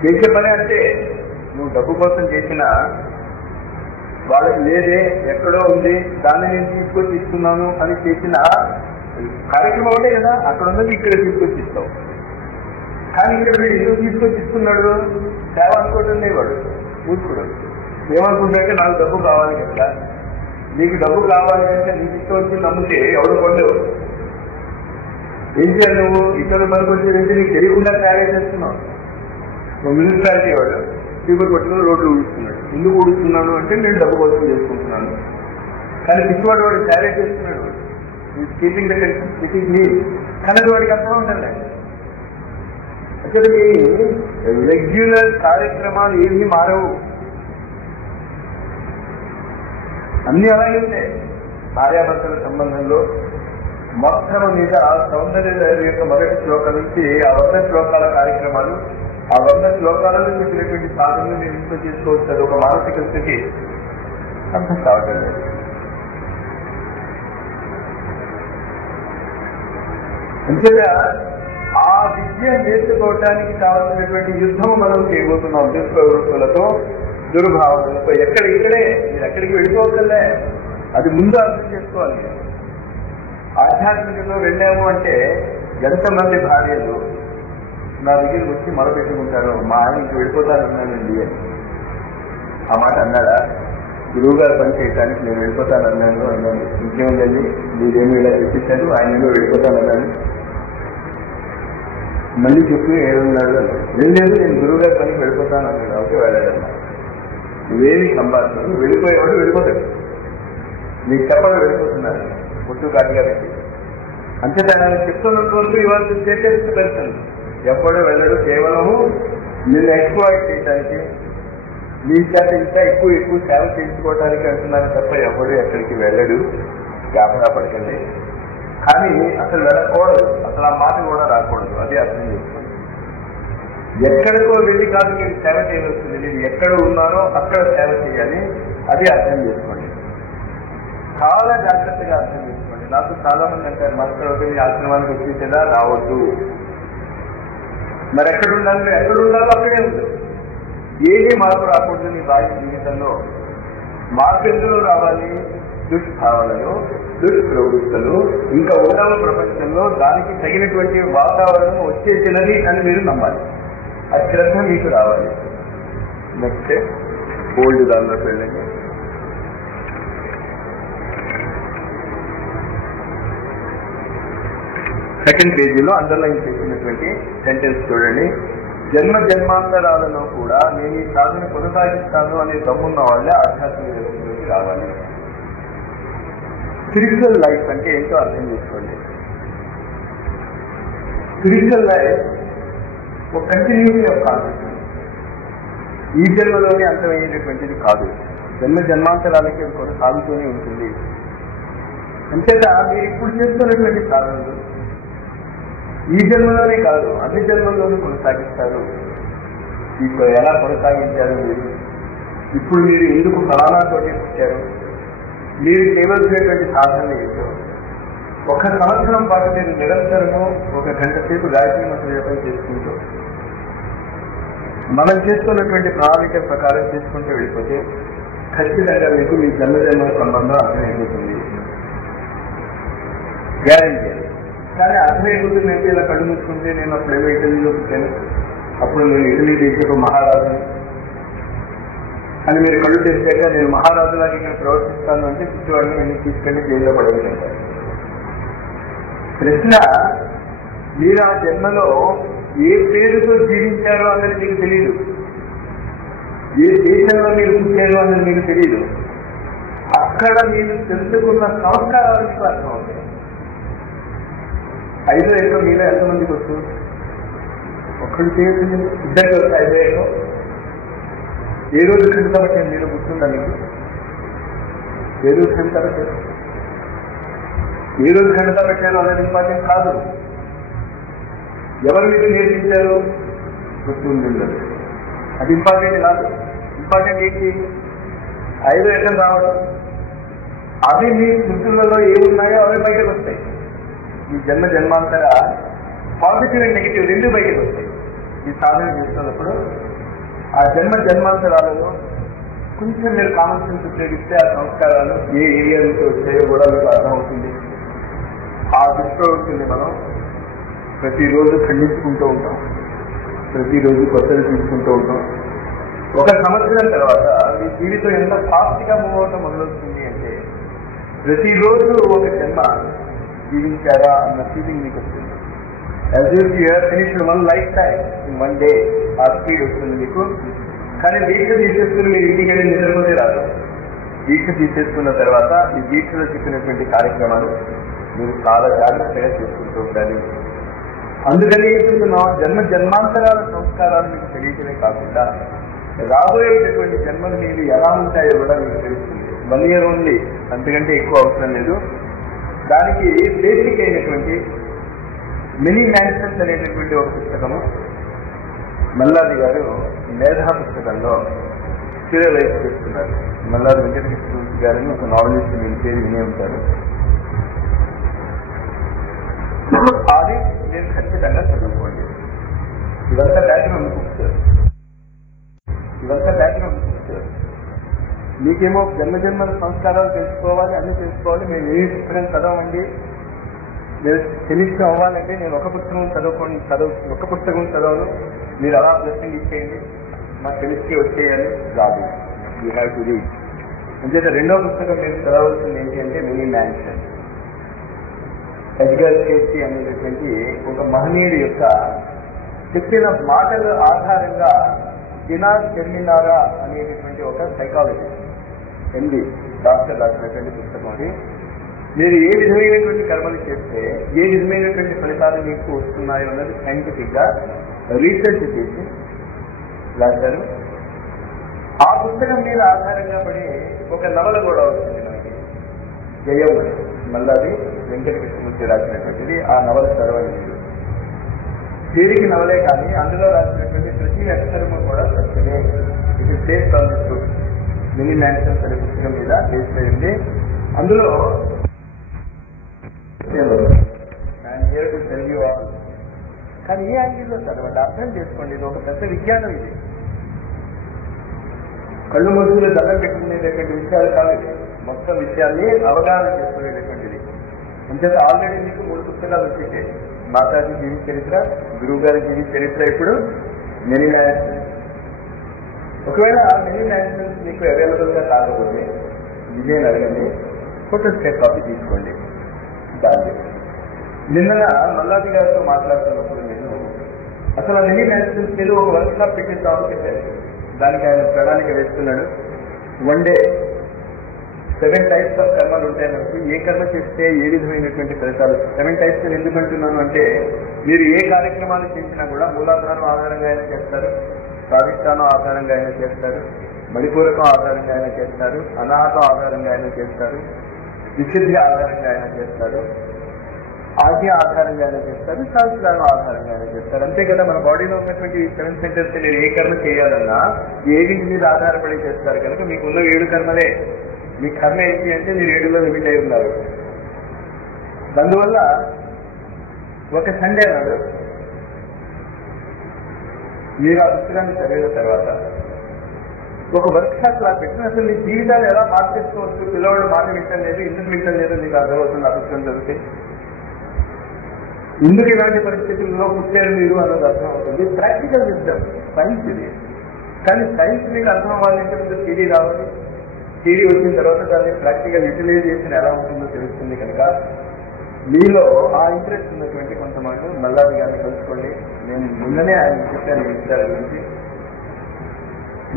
చేసే పని అంటే నువ్వు డబ్బు కోసం చేసినా వాళ్ళకి లేదే, ఎక్కడో ఉంది, దాన్ని నేను తీసుకొచ్చి ఇస్తున్నాను అని చేసిన కార్యక్రమం ఒకటే కదా. అక్కడ ఉన్నది ఇక్కడ తీసుకొచ్చి ఇస్తావు. కానీ ఇక్కడ వీడు ఎందుకు తీసుకొచ్చి ఇస్తున్నాడు? సేవ అనుకోవడం వాడు మూర్ఖుడు. ఏమనుకుంటే నాకు డబ్బు కావాలి కదా. నీకు డబ్బు కావాలి అంటే నీకు ఇష్టం వచ్చి నమ్మితే ఎవడు కొండవు. ఏం చేయాలి నువ్వు? ఇతరుల పనికి వచ్చేదంటే నీకు తెలియకుండా తయారు చేస్తున్నావు. మున్సిపాలిటీ వాడు చీపురు కొట్టుకుని రోడ్లు ఊడుస్తున్నాడు. ఎందుకు ఊడుస్తున్నాడు అంటే నేను డబ్బు కోసం చేసుకుంటున్నాను. కానీ పిచ్చివాడు వాడు తయారు చేస్తున్నాడు. స్కీపింగ్ దగ్గర సిటీకి కానీ వాడికి అర్థం ఉండాలి. అసలుకి రెగ్యులర్ కార్యక్రమాలు ఏమీ మారవు, అన్ని అలాగే ఉంటాయి. భార్యాభర్తల సంబంధంలో మొత్తం మీద సౌందర్య యొక్క మొదటి శ్లోకం నుంచి ఆ 100 శ్లోకాల కార్యక్రమాలు, ఆ 100 శ్లోకాలలో చెప్పినటువంటి సాధనలు నేను ఇంట్లో చేసుకోవచ్చు. అది ఒక మానసిక స్థితి అర్థం కావటం లేదు. అంతేగా ఆ విద్య నేర్చుకోవటానికి కావాల్సినటువంటి యుద్ధం మనం చేయబోతున్నాం. దుష్ప్రవృత్తులతో, దుర్భావనలతో. ఇక్కడే మీరు ఎక్కడికి వెళ్ళిపోవట్లే, అది ముందు అర్థం చేసుకోవాలి. ఆధ్యాత్మికంలో వెళ్ళాము అంటే ఎంతమంది భార్యలు నా దగ్గరికి వచ్చి మొరపెట్టుకుంటారు, మా ఆయన ఇంక వెళ్ళిపోతానన్నానండి అని. ఆ మాట అన్నాడా? గురువు గారు పని చేయడానికి నేను వెళ్ళిపోతానన్నాను అన్నాను. ఇంకేముందండి, మీరేమో ఇలా చెప్పిస్తారు, ఆయన ఏమో వెళ్ళిపోతానన్నాను. మళ్ళీ చెప్పి ఏమన్నాడు? వెళ్ళలేదు, నేను గురువు గారి పనికి వెళ్ళిపోతాను అన్నాడు. ఓకే, వెళ్ళాడన్నా. నువ్వేమి సంపాదించు, వెళ్ళిపోయేవాడు వెళ్ళిపోతాడు. నీకు చెప్పడం వెళ్ళిపోతున్నాడు ముట్టు కాటిగా పెట్టి. అంతేత చెప్తున్నంత వరకు ఇవాళ స్టేటస్ పర్సన్ ఎప్పుడూ వెళ్ళడు. కేవలము నిన్ను ఎక్స్ప్లాయిట్ చేయడానికి, నీ చేత ఇంకా ఎక్కువ సేవ చేయించుకోవడానికి అంటున్నారు తప్ప ఎవడు ఎక్కడికి వెళ్ళడు. జ్ఞాపగా పడకండి. కానీ అసలు వెళ్ళకూడదు, అసలు ఆ మాట కూడా రాకూడదు. అది అర్థం చేసుకోండి. ఎక్కడికో వెళ్ళి కాదు మీరు సేవ చేయవలసింది. మీరు ఎక్కడ ఉన్నారో అక్కడ సేవ చేయాలి. అది అర్థం చేసుకోండి. చాలా జాగ్రత్తగా అర్థం చేసుకోండి. నాకు చాలా మంది అంటారు, మరొకరు ఒకరి ఆశ్రమానికి వచ్చేసేదా రావద్దు. మరి ఎక్కడ ఉండాలి? ఎక్కడ ఉండాలో అక్కడే ఉంది. ఏది మార్పు రాకూడదు నీ బాహ్య జీవితంలో. మార్పు ఎందులో రావాలి? దుష్భావనలు, దుష్ప్రవృత్తులు, ఇంకా ఉన్నవ ప్రపంచంలో దానికి తగినటువంటి వాతావరణం వచ్చేసినది అని మీరు నమ్మాలి. ఆ శ్రద్ధ మీకు రావాలి. నెక్స్ట్ ఓల్డ్ దానిలో వెళ్ళండి. సెకండ్ పేజీలో అండర్లైన్ చేసినటువంటి సెంటెన్స్ చూడండి. జన్మ జన్మాంతరాలలో కూడా నేను ఈ సాధన కొనసాగిస్తాను అనే దమ్మున్న వాళ్ళే ఆధ్యాత్మిక జగత్తులోకి రావాలి. స్పిరిచువల్ లైఫ్ అంటే ఏంటో అర్థం చేసుకోండి. స్పిరిచువల్ లైఫ్ ఒక కంటిన్యూటీ ఆఫ్ కాన్సెప్ట్. ఈ జన్మలోనే అంతమయ్యేటటువంటిది కాదు. జన్మ జన్మాంతరాలకి కొనసాగుతూనే ఉంటుంది. అంతేత మీరు ఇప్పుడు చేస్తున్నటువంటి సాధనలు ఈ జన్మలోనే కాదు, అన్ని జన్మల్లోనూ కొనసాగిస్తారు. ఇప్పుడు ఎలా కొనసాగించారు మీరు? ఇప్పుడు మీరు ఎందుకు ఫలానా తోటి వచ్చారు? మీరు చేయవలసినటువంటి సాధనలు ఏంటో 1 సంవత్సరం పాటు మీరు నిరంతరము 1 గంట సేపు గాయత్రి మంత్ర జపం చేసుకుంటూ మనం చేస్తున్నటువంటి ప్రణాళిక ప్రకారం చేసుకుంటూ వెళ్ళిపోతే ఖచ్చితంగా మీకు మీ జన్మజన్మ సంబంధం అర్థమైపోతుంది. గ్యారెంటీ. కానీ అర్థమైపోతుంది అంటే ఇలా కళ్ళు మూసుకుంటే నేను అప్పుడేమో ఇటలీలో పుట్టాను, అప్పుడు నేను ఇటలీ దేశపు మహారాజు అని మీరు కళ్ళు తెరిచాక నేను మహారాజులాగా ఇక్కడ ప్రవర్తిస్తాను అంటే పిచ్చివాడిని నేను తీసుకెళ్లి జైల్లో పడగలుగుతాను. ప్రశ్న, మీరు ఆ జన్మలో ఏ పేరుతో జీవించారో అన్నది మీకు తెలియదు. ఏ దేశంలో మీరు పుట్టారో అన్నది మీకు తెలియదు. అక్కడ మీరు తెలుసుకున్న సంస్కారాలు మీకు అర్థమవుతాయి. 5 మీలో ఎంతమందికి వచ్చు? ఒక్కడు చేయొచ్చు, ఇద్దరికి ఒక 5 ఏళ్ళు. ఏ రోజు ఖండిత పెట్టాను మీరు గుర్తుందా మీకు? ఏ రోజు ఖండిత పెట్టారు? ఏ రోజు ఖండిత పెట్టారు అనేది ఇంపార్టెంట్ కాదు. ఎవరు మీకు నేర్పించారు గుర్తుండదు, అది ఇంపార్టెంట్ కాదు. ఇంపార్టెంట్ ఏంటి? 5 ఎక్కడ రావడం, అవి మీ స్మృతులలో ఏమున్నాయో అవి బయటకు వస్తాయి. ఈ జన్మాంతర పాజిటివ్ అండ్ నెగిటివ్ రెండు బయటకు వస్తాయి. ఈ సాధన చేస్తున్నప్పుడు ఆ జన్మాంతరాలలో కొంచెం మీరు కామన్ సెన్స్ ఉపయోగిస్తే ఆ సంస్కారాలు ఏ ఏరియా నుంచి వచ్చాయో కూడా మీకు అర్థమవుతుంది. ఆ దుష్ప్రవృత్తిని మనం ప్రతిరోజు ఖండించుకుంటూ ఉంటాం, ప్రతిరోజు కొత్తలు తీసుకుంటూ ఉంటాం. 1 సంవత్సరం తర్వాత మీ జీవితం ఎంత ఫాస్ట్గా మూవ్ అవటం మొదలవుతుంది అంటే ప్రతిరోజు ఒక జన్మ జీవించారా అన్న ఫీలింగ్ మీకు వస్తుంది. As if you have finished 1 life time in 1 day. ఆ స్పీడ్ వస్తుంది మీకు. కానీ దీక్ష తీసేసుకుని మీరు ఇంటికి వెళ్ళి నిద్రపోతే రాదు. దీక్ష తీసేసుకున్న తర్వాత ఈ దీక్షలో చెప్పినటువంటి కార్యక్రమాలు మీరు చాలా జాగ్రత్తగా చేసుకుంటూ ఉండాలి. అందుకని చెప్తున్నాం, జన్మాంతరాల సంస్కారాలు మీకు తెలియటమే కాకుండా రాబోయేటటువంటి జన్మలు మీరు ఎలా ఉంటాయో కూడా మీకు తెలుస్తుంది. 1 ఇయర్ ఓన్లీ, అంతకంటే ఎక్కువ అవసరం లేదు. దానికి బేసిక్ అయినటువంటి మినీ మ్యాన్షన్స్ అనేటటువంటి ఒక పుస్తకము మల్లాది గారు మేధా పుస్తకంలో సీరియలైజ్ చేస్తున్నారు. మల్లాది వెంకటకృష్ణ గారిని ఒక నావలిస్ట్ మీరు పేరు వినే ఉంటారు. అది నేను ఖచ్చితంగా చదువుకోండి. ఇదంతా బ్యాక్గ్రౌండ్ బుక్స్, ఇదంతా బ్యాక్గ్రౌండ్ బుక్స్. మీకేమో జన్మజన్మల సంస్కారాలు తెలుసుకోవాలి, అన్ని తెలుసుకోవాలి. మేము ఏ పుస్తకం చదవండి, మీరు తెలిసి అవ్వాలంటే నేను ఒక పుస్తకం చదవను. మీరు అలా బ్లెస్సింగ్ ఇచ్చేయండి, మాకు తెలిసి వచ్చేయాలి రాదు. You have to read. అంచేత 2వ పుస్తకం మీరు చదవలసింది ఏంటి అంటే మినీ మ్యాన్షన్. ఎడ్గర్ కేసీ అనేటటువంటి ఒక మహనీయుడి యొక్క చెప్పిన మాటల ఆధారంగా దినార్ చెర్మినారా అనేటటువంటి ఒక సైకాలజిస్ట్ ఎండి డాక్టర్ రాసినటువంటి పుస్తకం. అది మీరు ఏ విధమైనటువంటి కర్మలు చేస్తే ఏ విధమైనటువంటి ఫలితాలు మీకు వస్తున్నాయో అన్నది సైంటిఫిక్ గా రీసెర్చ్ చేసి రాశారు. ఆ పుస్తకం మీద ఆధారంగా పడి ఒక నవల కూడా వస్తుంది మనకి, జయం అని. మల్లాది వెంకటకృష్ణమూర్తి రాసినటువంటిది. ఆ నవల చదవండి. పేరుకి నవలే కానీ అందులో రాసినటువంటి ప్రతి అక్షరము కూడా సత్యమే. ఇది based on this book. Mini mansions అనే పుస్తకం మీద బేస్ అయింది. అందులో కానీ ఏ యాంగిల్లో చదవండి, అర్థం చేసుకోండి. ఇది ఒక పెద్ద విజ్ఞానం. ఇది కళ్ళు మూసుకుని దండం పెట్టుకునేటటువంటి విషయాలు కాదు. ఇది మొత్తం విషయాన్ని అవగాహన చేసుకునేటటువంటిది. అంచేత ఆల్రెడీ మీకు 3 పుస్తకాలు వచ్చేసాయి. మాతాజీ జీవిత చరిత్ర, గురువు గారి జీవిత చరిత్ర, ఇప్పుడు మినీ మ్యాన్షన్స్. ఒకవేళ మినీ మ్యాన్షన్స్ మీకు అవైలబుల్గా కాకపోతే ఇదే అడగండి, ఫోటోస్టేట్ కాపీ తీసుకోండి. దాన్ని నిన్న మల్లాది గారితో మాట్లాడుతున్నప్పుడు నేను అసలు మినీ మ్యాన్షన్స్ ఏదో ఒక వర్క్ షాప్ పెట్టిస్తామని చెప్పాను. దానికి ఆయన ప్రణాళిక వేస్తున్నాడు. 1 డే 7 టైప్స్ ఆఫ్ కర్మలు ఉంటాయి మనకు. ఏ కర్మ చేస్తే ఏ విధమైనటువంటి ఫలితాలు. 7 టైప్స్ నేను ఎందుకు అంటున్నాను అంటే మీరు ఏ కార్యక్రమాలు చేసినా కూడా మూలాధారం ఆధారంగా ఆయన చేస్తారు, స్వాధిష్టానం ఆధారంగా ఆయన చేస్తారు, మణిపూరకం ఆధారంగా ఆయన చేస్తారు, అనాహతం ఆధారంగా ఆయన చేస్తారు, విశుద్ధి ఆధారంగా ఆయన చేస్తారు, ఆజ్ఞ ఆధారంగా ఆయన చేస్తారు, సహస్రానం ఆధారంగా ఆయన చేస్తారు. అంతే కదా. మన బాడీలో ఉన్నటువంటి 7 సెంటర్స్ మీరు ఏ కర్మ చేయాలన్నా ఏది మీద ఆధారపడి చేస్తారు కనుక మీకున్న 7 కర్మలే. మీ కర్మ ఏంటి అంటే మీరు 7లో లిమిట్ అయి ఉన్నారు. అందువల్ల ఒక సండే నాడు మీరు ఆ పుస్తకాన్ని చదివిన తర్వాత ఒక వర్క్ షాప్ లా పెట్టిన అసలు మీ జీవితాలు ఎలా మార్చేసుకోవచ్చు, పిల్లవాడు మాట వింటలేదు, ఎందుకు వింటలేదు మీకు అర్థమవుతుంది. ఆ పుస్తకం చదివితే ఎందుకు ఇలాంటి పరిస్థితుల్లో పుట్టారు మీరు అన్నది అర్థమవుతుంది. ప్రాక్టికల్ విజ్డమ్, సైన్స్ ఇది. కానీ సైన్స్ మీకు అర్థం అవ్వాలంటే ముందు థియరీ రావాలి. థియరీ వచ్చిన తర్వాత దాన్ని ప్రాక్టికల్ యూటిలైజేషన్ ఎలా ఉంటుందో తెలుస్తుంది. కనుక మీలో ఆ ఇంట్రెస్ట్ ఉన్నటువంటి కొంతమంది మల్లాది గారిని కలుసుకోండి. నేను నిన్ననే ఆయన చెప్పాను ఈ విషయాల గురించి.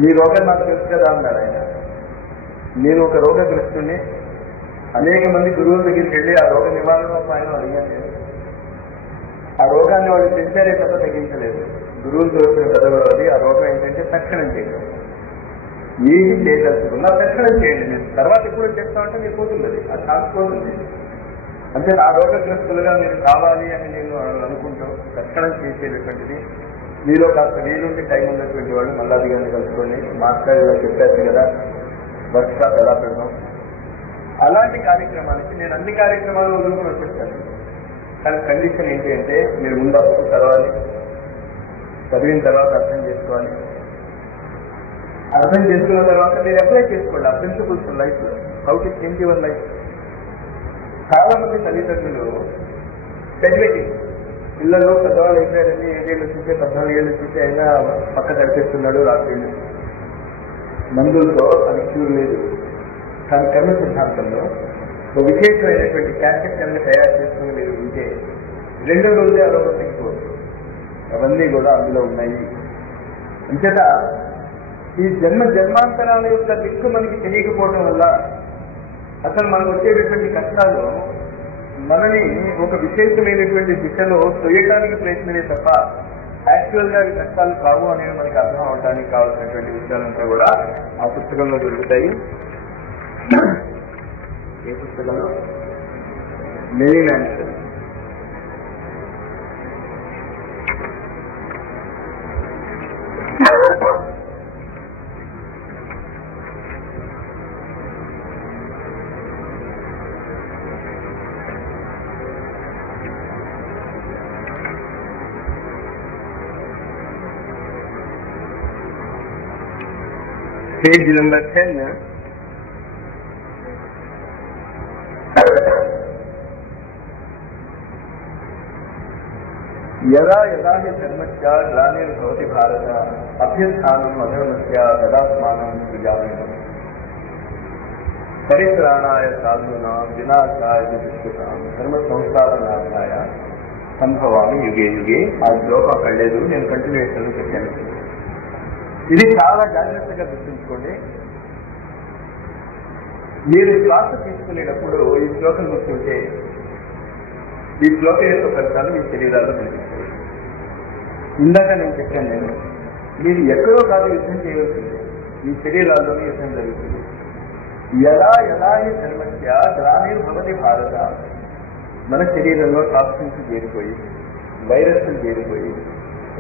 మీ రోగం నాకు తెలుసు కదా అన్నాడు ఆయన. నేను ఒక రోగగ్రస్తుని, అనేక మంది గురువుల దగ్గరికి వెళ్ళి ఆ రోగ నివారణ ఉపాయం అడిగాను. ఆ రోగాన్ని వాళ్ళు తెచ్చారే తప్ప తగ్గించలేదు. గురువులతో వచ్చిన పెద్దవాడు అది. ఆ రోగం ఏంటంటే తక్షణం చేయడం. ఏది చేయదలుచుకున్నా తక్షణం చేయండి. నేను తర్వాత ఎప్పుడు చేస్తామంటే మీరు పోతుంది అది, అది కాకపోతుంది. అంటే ఆ రోగగ్రస్తులుగా మీరు కావాలి అని నేను అనుకుంటాం. తక్షణం చేసేటటువంటిది. మీలో కాస్త వీలుంటే టైం ఉన్నటువంటి వాళ్ళు మల్లాది గారిని కలుసుకోండి. మాస్టర్ ఇలా చెప్పారు కదా, వర్క్షాప్ ఎలా పెడదాం. అలాంటి కార్యక్రమానికి నేను అన్ని కార్యక్రమాలు వదులుకుని వచ్చేస్తాను. కానీ కండిషన్ ఏంటి అంటే మీరు ముందు అప్పుడు చదవాలి, చదివిన తర్వాత అర్థం చేసుకోవాలి. అర్థం చేసుకున్న తర్వాత మీరు అప్లై చేసుకోండి ఆ ప్రిన్సిపల్స్ లైఫ్ లో. How to change your life. చాలా మంది తల్లిదండ్రులు స్పెసిఫిక్ పిల్లలు పెద్దవాళ్ళు అయిపోయారని 7 ఏళ్ళు చూసే 14 ఏళ్ళు చూసే అయినా పక్క తడిపేస్తున్నాడు రాత్రిళ్ళు మందులతో. అది క్యూర్ లేదు. కానీ కర్మ సిద్ధాంతంలో ఒక విశేషమైనటువంటి క్యాన్సర్ కన్నా తయారు చేసుకుని మీరు ఉంటే 2 రోజులే అదొక తగ్గిపోవచ్చు. అవన్నీ కూడా అందులో ఉన్నాయి. అంతేత ఈ జన్మాంతరాల యొక్క దిక్కు మనకి తెలియకపోవడం వల్ల అసలు మనకు వచ్చేటటువంటి కష్టాలు మనని ఒక విశేషమైనటువంటి దిశలో తొయ్యడానికి ప్రయత్నమే తప్ప యాక్చువల్ గా ఈ కష్టాలు కావు అనేవి మనకి అర్థం అవడానికి కావాల్సినటువంటి విషయాలంతా కూడా ఆ పుస్తకంలో దొరుకుతాయి. ఏ పుస్తకంలో? Many mansion. Page number 10. यदा यदा हि धर्मस्य ग्लानिर्भवति भारत अभ्युत्थानम् अधर्मस्य तदात्मानं सृजाम्यहम् परित्राणाय साधूनां विनाशाय दुष्कृतां धर्म संस्थापनार्थाय సంభవామి యుగే యుగే. ఆ శ్లోకం అక్కడ లేదు, నేను కంటిన్యూషన్ చెప్పాను. ఇది చాలా జాగ్రత్తగా గుర్తుంచుకోండి. మీరు శ్వాస తీసుకునేటప్పుడు ఈ శ్లోకం గుర్తుంటే ఈ శ్లోకం యొక్క ఫలితాలు మీ శరీరాల్లో కనిపిస్తాయి. ఇందాక నేను చెప్పాను, మీరు ఎక్కడో కాదు యుద్ధం చేయవలసింది, మీ శరీరాల్లోనే యుద్ధం జరుగుతుంది. ఎలా ఎలా ఈ ధర్మస్య గ్లానిర్భవతి భారత. మన శరీరంలో టాక్సిన్స్ చేరిపోయి, వైరస్లు చేరిపోయి,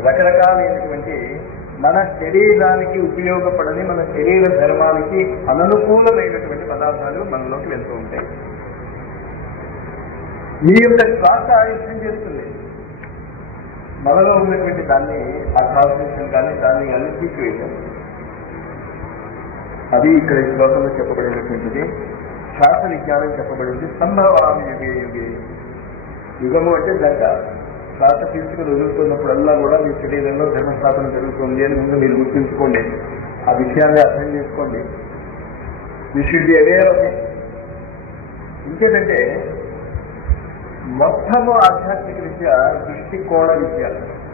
రకరకాలైనటువంటి మన శరీరానికి ఉపయోగపడని, మన శరీర ధర్మానికి అననుకూలమైనటువంటి పదార్థాలు మనలోకి వెళ్తూ ఉంటాయి. మీ యొక్క శ్వాస యుద్ధం చేస్తుంది. మనలో ఉన్నటువంటి దాన్ని, ఆ టాక్సిన్స్ కానీ దాన్ని అన్ని తీసివేయటం. అది ఇక్కడ ఈ శ్లోకంలో చెప్పబడినటువంటిది. శ్వాస విజ్ఞానం చెప్పబడింది. సంభవామి యుగే యుగే. యుగము అంటే గంట. శ్వాస తీసుకుని వదులుతున్నప్పుడల్లా కూడా మీ శరీరంలో ధర్మస్థాపన జరుగుతుంది అని ముందు మీరు గుర్తుంచుకోండి. ఆ విషయాన్ని అర్థం చేసుకోండి. You should be aware of it. ఇంకేంటంటే మొత్తము ఆధ్యాత్మిక విద్య దృష్టికోణ విద్య.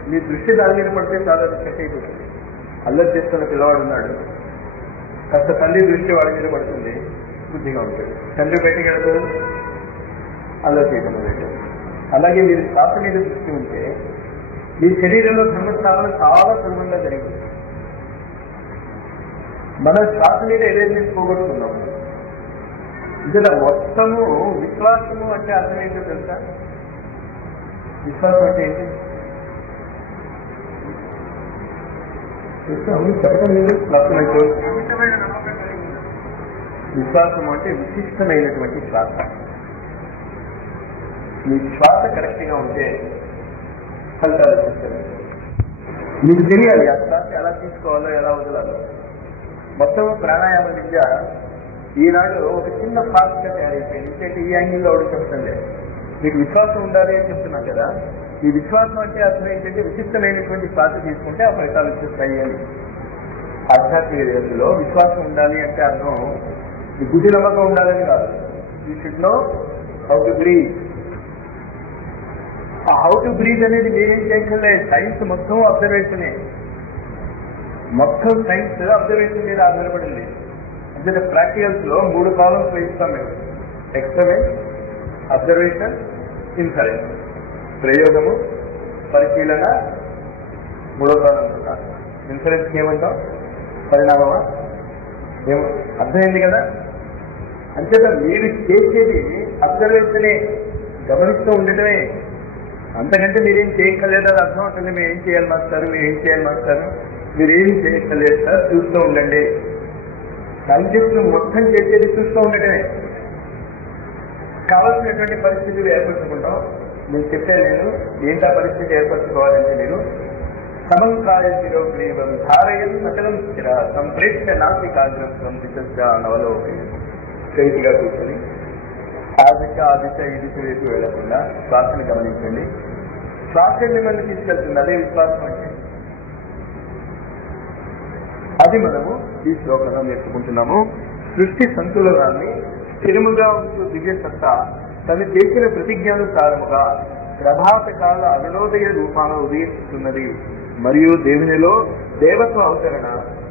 మీ దృష్టి దాని మీద పడితే చాలా సెట్ అయిపోతుంది. అల్లరి చేస్తున్న పిల్లవాడు ఉన్నాడు, కాస్త తల్లి దృష్టి వాడి మీద పడుతుంది, బుద్ధిగా ఉంటాడు. తండ్రి బయటకు వెళ్తాడు, అల్లరి చేయడం లేదు. అలాగే మీరు శ్వాస మీద దృష్టి ఉంటే మీ శరీరంలో ధర్మస్థాపన చాలా సులభంగా జరిగింది. మన శ్వాస మీద ఏదైతే పోగొట్టుకున్నాము. ఇందులో మొత్తము విశ్వాసము అంటే అర్థం ఏంటో తెలుసా? విశ్వాసం అంటే ఏంటి చెప్పడం లేదు. విశ్వాసం అంటే విశిష్టమైనటువంటి శ్వాస. మీ శ్వాస కరెక్ట్గా ఉంటే ఫలితాలు చూస్తారు. మీకు తెలియాలి ఆ శ్వాస ఎలా తీసుకోవాలో ఎలా వదలాలో. మొత్తం ప్రాణాయామ విద్య ఈనాడు ఒక చిన్న ఫాస్ట్గా తయారైపోయింది. ఇంకేంటి ఈ యాంగిల్లో ఒకటి చెప్తుంది. మీకు విశ్వాసం ఉండాలి అని చెప్తున్నాను కదా. ఈ విశ్వాసం అంటే అర్థం ఏంటంటే విశిష్టమైనటువంటి శ్వాస తీసుకుంటే ఆ ఫలితాలు వచ్చేస్తాయి అని. ఆధ్యాత్మిక జగత్తులో విశ్వాసం ఉండాలి అంటే అర్థం ఈ గుడ్డి నమ్మకం ఉండాలని కాదు. You should know how to breathe. ఆ హౌ టు బ్రీత్ అనేది మీరేం చేయలేదు. సైన్స్ మొత్తం అబ్జర్వేషనే. మొత్తం సైన్స్ అబ్జర్వేషన్ మీద ఆధారపడింది. అంటే ప్రాక్టికల్స్ లో 3 కాలమ్స్ ఇస్తాం మేము. Experiment, observation, inference. ప్రయోగము, పరిశీలన, మూడో ప్రాణంతో కాదు. ఇన్సూరెన్స్కి ఏమంటాం? పరిణామమా? ఏమో అర్థమైంది కదా. అంతేత మీరు చేసేది అబ్జర్వేషనే, గమనిస్తూ ఉండటమే. అంతకంటే మీరేం చేయక్కర్లేదు. అది అర్థం అవుతుంది. మీరు ఏం చేయాలి మాస్టారు, మీరు ఏం చేయాలి మాస్టారు, మీరు ఏం చేయక్కర్లేదు సార్, చూస్తూ ఉండండి. సబ్జెక్టు మొత్తం చేసేది చూస్తూ ఉండటమే. కావాల్సినటువంటి పరిస్థితులు ఏర్పరచుకుంటాం. నేను చెప్పాను, నేను ఏంటా పరిస్థితి ఏర్పరచుకోవాలంటే మీరు సమంకాయశిరో గ్రీవం ధారయన్ సకలం స్థిర సంప్రేక్ష నాసికాగ్రస్వం దిశగా నవలోకి స్ట్రైట్గా కూర్చొని ఆ దిశ ఈ దిశ వైపు వెళ్లకుండా శ్వాసను గమనించండి. శ్వాస మిమ్మల్ని తీసుకెళ్తుంది. అదే విశ్వాసం అంటే. అది మనము ఈ శ్లోకంలో నేర్చుకుంటున్నాము. సృష్టి సంతులనాన్ని స్థిరముగా ఉంటూ దివ్య సత్తా తను చేసిన ప్రతిజ్ఞానుసారముగా ప్రభాతకాల అరుణోదయ రూపాన ఉదయిస్తున్నది. మరియు దేవునిలో దేవత్వ అవతరణ,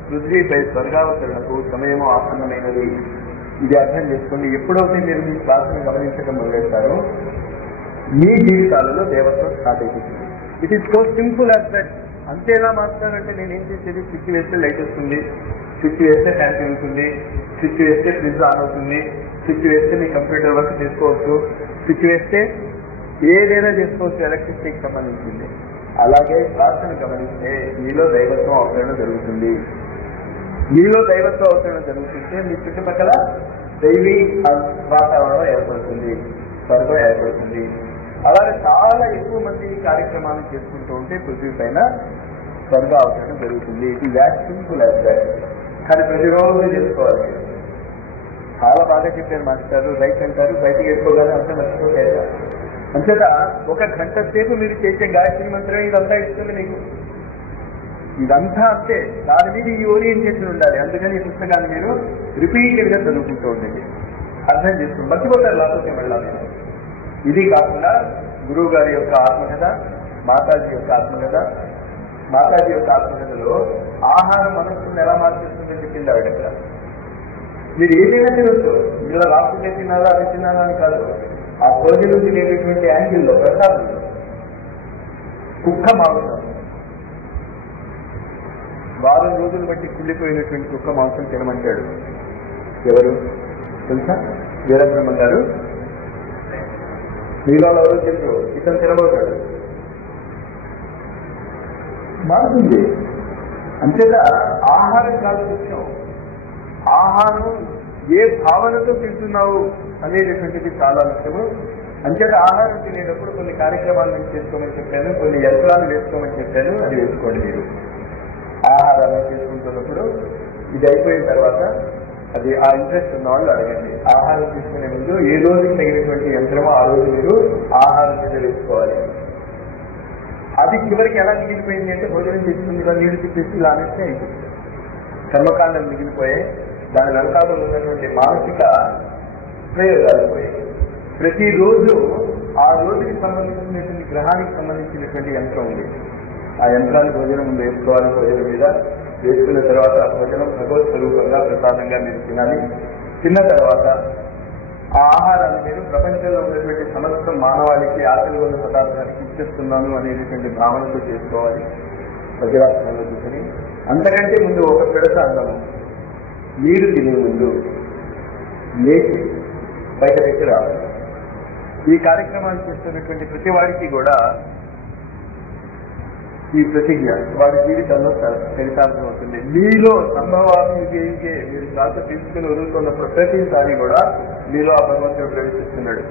పృథ్వీపై స్వర్గావతరణకు సమయము ఆసన్నమైనది. ఇది అర్థం చేసుకోండి. ఎప్పుడైతే మీరు మీ శ్వాసను గమనించడం మొదలెడతారో మీ జీవితాలలో దేవత్వం స్టార్ట్ అయిపోతుంది. It is so simple as that. అంతేలా మాట్లాడాలంటే నేనేం చేసేది, స్విచ్ వేస్తే లైట్ వస్తుంది, స్విచ్ వేస్తే ఫ్యాన్ తిరుగుతుంది, స్విచ్ వేస్తే ఫ్రిడ్జ్ ఆన్ అవుతుంది, స్విచ్ వేస్తే మీ కంప్యూటర్ వర్క్ చేసుకోవచ్చు, స్విచ్ వేస్తే ఏదైనా చేసుకోవచ్చు ఎలక్ట్రిసిటీకి సంబంధించింది. అలాగే శ్వాసను గమనిస్తే మీలో దైవత్వం అవతరణ జరుగుతుంది. మీలో దైవత్వం అవతరణ జరుగుతుంటే మీ చుట్టుపక్కల దైవీ వాతావరణం ఏర్పడుతుంది, స్వర్గం ఏర్పడుతుంది. అలాగే చాలా ఎక్కువ మంది ఈ కార్యక్రమాలను చేసుకుంటూ ఉంటే పృథ్వీ పైన స్వర్గ అవతరణ జరుగుతుంది. ఇది వ్యాక్ సింపుల్ యాజ్ దాట్. కానీ ప్రతిరోజు చేసుకోవాలి. చాలా బాగా చెప్పారు మాస్టారు. రైట్ అంటారు, బయటికి వెళ్ళిపోగానే అంతా మర్చిపోతారు. అంతేత 1 గంట సేపు మీరు చేసే గాయత్రి మంత్రం ఇదంతా ఇస్తుంది మీకు. ఇదంతా అంతే. దాని మీద ఈ ఓరియంటేషన్ ఉండాలి. అందుకని ఈ పుస్తకాన్ని మీరు రిపీటెడ్గా చదువుకుంటూ ఉండండి. అర్థం చేసుకుని మర్చిపోతారు, లేకపోతే వెళ్ళాలి. ఇది కాకుండా గురువు గారి యొక్క ఆత్మకథ, మాతాజీ యొక్క ఆత్మకథ. మాతాజీ యొక్క ఆత్మకథలో ఆహారం మనస్సును ఎలా మార్చేస్తుందని చెప్పింది ఆవిడ. మీరు ఏదైనా తినొచ్చు, ఇలా రాసుకుంటే తినాలా అది తినాలా అని కాదు. ఆ భోజనం తినేటటువంటి యాంగిల్లో ప్రసాదంలో కుక్క మాంసం, వారం రోజులు బట్టి కుళ్ళిపోయినటువంటి కుక్క మాంసం తినమంటాడు. ఎవరు తెలుసా? వీరబ్రహ్మం గారు. మీలో ఎవరో చెప్పు, ఇతను తినబోతాడు. మారుతుంది. అంతేగా ఆహారం కాదు ముఖ్యం. ఆహారం ఏ భావనతో తింటున్నావు అనేటటువంటిది చాలా ముఖ్యము. అంచేత ఆహారం తినేటప్పుడు కొన్ని కార్యక్రమాలను చేసుకోమని చెప్పాను, కొన్ని యంత్రాలు వేసుకోమని చెప్పాను. అది వేసుకోండి. మీరు ఆహారాన్ని తీసుకుంటున్నప్పుడు ఇది అయిపోయిన తర్వాత అది ఆ ఇంట్రెస్ట్ ఉన్న వాళ్ళు అడగండి. ఆహారం తీసుకునే ముందు ఏ రోజుకి తగినటువంటి యంత్రమో ఆ రోజు మీరు ఆహారం మీద వేసుకోవాలి. అది చివరికి ఎలా మిగిలిపోయింది అంటే భోజనం తీసుకుందిగా నీళ్లు తిప్పేసి లానేస్తే అయిపోయింది. కర్మకాండం మిగిలిపోయాయి. దాని వెనకాలలో ఉన్నటువంటి మానసిక ప్రయోగాలు పోయాయి. ప్రతిరోజు ఆ రోజుకి సంబంధించినటువంటి గ్రహానికి సంబంధించినటువంటి యంత్రం ఉంది. ఆ యంత్రాన్ని భోజనం ముందు వేసుకోవాలి. భోజనం మీద వేసుకున్న తర్వాత ఆ భోజనం భగవత్ స్వరూపంగా ప్రసాదంగా మీరు తినాలి. తిన్న తర్వాత ఆ ఆహారాన్ని మీరు ప్రపంచంలో ఉన్నటువంటి సమస్త మానవాళికి ఆకలి ఉన్న పదార్థానికి ఇచ్చేస్తున్నాను అనేటువంటి భావనతో చేసుకోవాలి. వజ్రాసనంలో కూర్చొని అంతకంటే ముందు ఒక పిడత అన్నము మీరు తినే ముందు లేచి బయట పెట్టి రావాలి. ఈ కార్యక్రమాలు చేస్తున్నటువంటి ప్రతి వాడికి కూడా ఈ ప్రతిజ్ఞ వారి జీవితంలో చరితార్థం అవుతుంది. మీలో సంభవానికి మీరు శ్వాస తీసుకుని వదులుతున్న ప్రతిసారి కూడా మీలో ఆ భగవంతుడు ప్రవేశిస్తున్నాడు.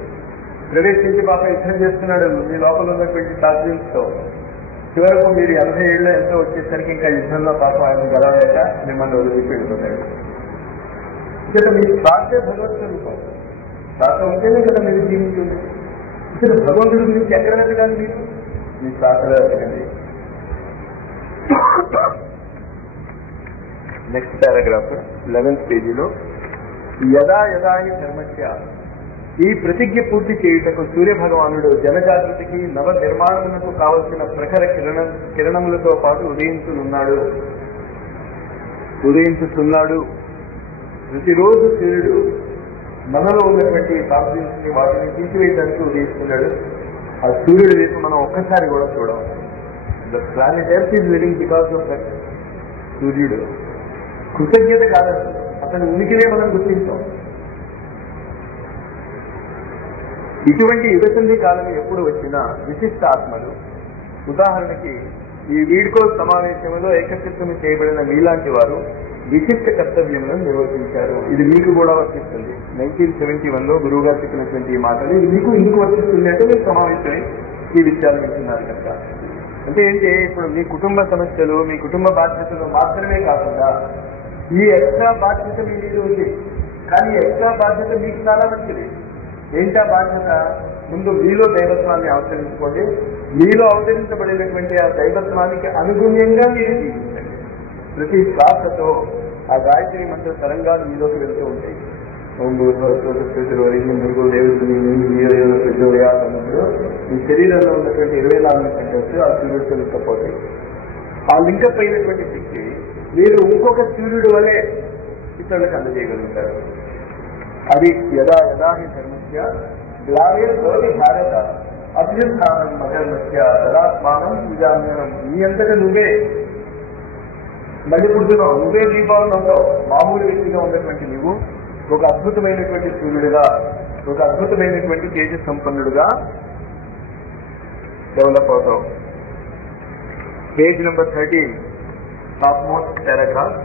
ప్రవేశించి పాప యుద్ధం చేస్తున్నాడు మీ లోపల ఉన్నటువంటి టార్జెన్స్తో. చివరకు మీరు 80 ఏళ్ళు ఎంతో వచ్చేసరికి ఇంకా యుద్ధంలో పాప ఆయన గెలవలేక మిమ్మల్ని వదిలిపి వెళ్ళిపోతాడు. ఇక్కడ మీ శ్వాసే భగవత్ స్వరూపం. శ్వాస ఉంటేనే కదా మీరు జీవించింది. ఇక్కడ భగవంతుడి గురించి ఎక్కడ వెతకాలి? మీరు మీ శ్వాసలో వెతకండి. నెక్స్ట్ పారాగ్రాఫ్ 11th పేజీలో యదా యదాని ధర్మస్య, ఈ ప్రతిజ్ఞ పూర్తి చేయుటకు సూర్య భగవానుడు జనజాగృతికి నవ నిర్మాణములకు కావలసిన ప్రఖర కిరణములతో పాటు ఉదయించుతున్నాడు. ప్రతిరోజు సూర్యుడు మనలో ఉన్నటువంటి కాన్ఫిడెన్స్ వాటిని తీసివేయడానికి ఉదయిస్తున్నాడు. ఆ సూర్యుడి వైపు మనం ఒక్కసారి కూడా చూడము. The planet earth is living because of that సూర్యుడు. కృతజ్ఞత కాదు, అతని ఉనికినే మనం గుర్తించాం. ఇటువంటి యుగసంధి కాలం ఎప్పుడు వచ్చినా విశిష్ట ఆత్మలు, ఉదాహరణకి ఈ వీడ్కో సమావేశంలో ఏకత్రితం చేయబడిన మీలాంటి వారు విశిష్ట కర్తవ్యములను నిర్వర్తించారు. ఇది మీకు కూడా వర్తిస్తుంది. 1971లో గురువు గారు చెప్పినటువంటి ఈ మాటలు ఇది మీకు ఎందుకు వర్తిస్తుంది అంటే మీరు సమావేశమై ఈ విషయాలు వింటున్నారు కనుక. అంటే ఏంటి, ఇప్పుడు మీ కుటుంబ సమస్యలు, మీ కుటుంబ బాధ్యతలు మాత్రమే కాకుండా ఈ ఎక్స్ట్రా బాధ్యత మీ మీద ఉంది. కానీ ఎక్స్ట్రా బాధ్యత మీకు చాలా మంచిది. ఏంటా బాధ్యత? ముందు మీలో దైవత్వాన్ని అవతరించుకోండి. మీలో అవతరించబడినటువంటి ఆ దైవత్వానికి అనుగుణ్యంగా మీరు జీవించండి. ప్రతి శ్వాసతో ఆ గాయత్రి మంత్ర తరంగాలు మీలోకి వెళ్తూ ఉంటాయి. మీ శరీరంలో ఉన్నటువంటి 24 సెంటర్స్ ఆ సూర్యుడితో లింకప్ అవుతాయి. ఆ లింకప్ అయినటువంటి శక్తి మీరు ఇంకొక సూర్యుడు వలె ఇతరులకు అందజేయగలుగుతారు. అది యదా యదా హి ధర్మస్య గ్లావేర్భవతి భారత అభ్యుత్థానం మధర్మస్య తదాత్మానం పూజామ్యనం. నీ అంతటా నువ్వే మళ్ళీ పుడుతున్నావు, నువ్వే దీపావళి ఉంటావు. మామూలు వ్యక్తిగా ఉన్నటువంటి నువ్వు ఒక అద్భుతమైనటువంటి సూర్యుడిగా, ఒక అద్భుతమైనటువంటి తేజ సంపన్నుడుగా డెవలప్ అవుతావు. Page number 13 top most paragraph.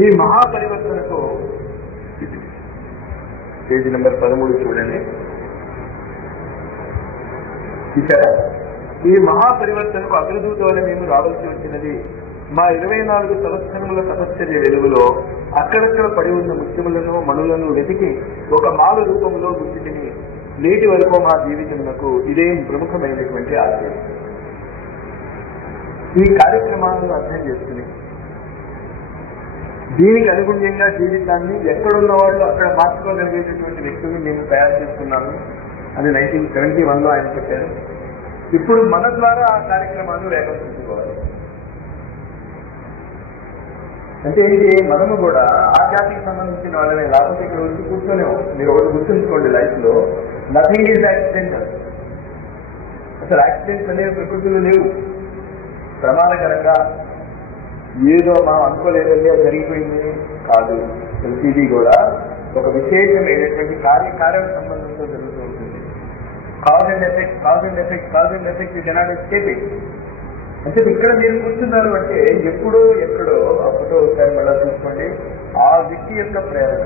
ఈ మహాపరివర్తనకు పేజీ నెంబర్ 13 చూడండి. ఇచ్చారా? ఈ మహాపరివర్తనకు అగ్రదూత వల్ల మేము రావాల్సి వచ్చినది. మా 24 సంవత్సరముల తపశ్చర్య వెలుగులో అక్కడక్కడ పడి ఉన్న ముత్యములను మణులను వెతికి ఒక మాల రూపంలో గుర్తిని నేటి వరకు మా జీవితమునకు ఇదే ప్రముఖమైనటువంటి ఆశయం. ఈ కార్యక్రమాలను అర్థం చేసుకుని దీనికి అనుగుణ్యంగా జీవితాన్ని ఎక్కడున్న వాళ్ళు అక్కడ మార్చుకోగలిగేటటువంటి వ్యక్తులు మేము తయారు చేస్తున్నాము అని 1971లో ఆయన చెప్పారు. ఇప్పుడు మన ద్వారా ఆ కార్యక్రమాన్ని రేపొందించుకోవాలి. అంటే ఏంటి, మనము కూడా ఆ జాతికి సంబంధించిన వాళ్ళనే, లేకపోతే ఇక్కడ వచ్చి కూర్చొని మీరు ఒకటి గుర్తుంచుకోండి, లైఫ్ లో నథింగ్ ఈజ్ యాక్సిడెంటల్. అసలు యాక్సిడెంట్స్ అనేవి ప్రకృతిలో లేవు. ప్రమాదకరంగా ఏదో మనం అనుకోలేదంటే జరిగిపోయింది కాదు. ప్రతిదీ కూడా ఒక విశేషమైనటువంటి కార్యకారణ సంబంధంతో జరుగుతూ ఉంటుంది. Cause and effect, cause and effect, cause and effect, you cannot escape it. అంటే ఇక్కడ మీరు కూర్చున్నారు అంటే ఎప్పుడో ఎక్కడో ఆ ఫోటో ఒకసారి మళ్ళా చూసుకోండి. ఆ వ్యక్తి యొక్క ప్రేరణ,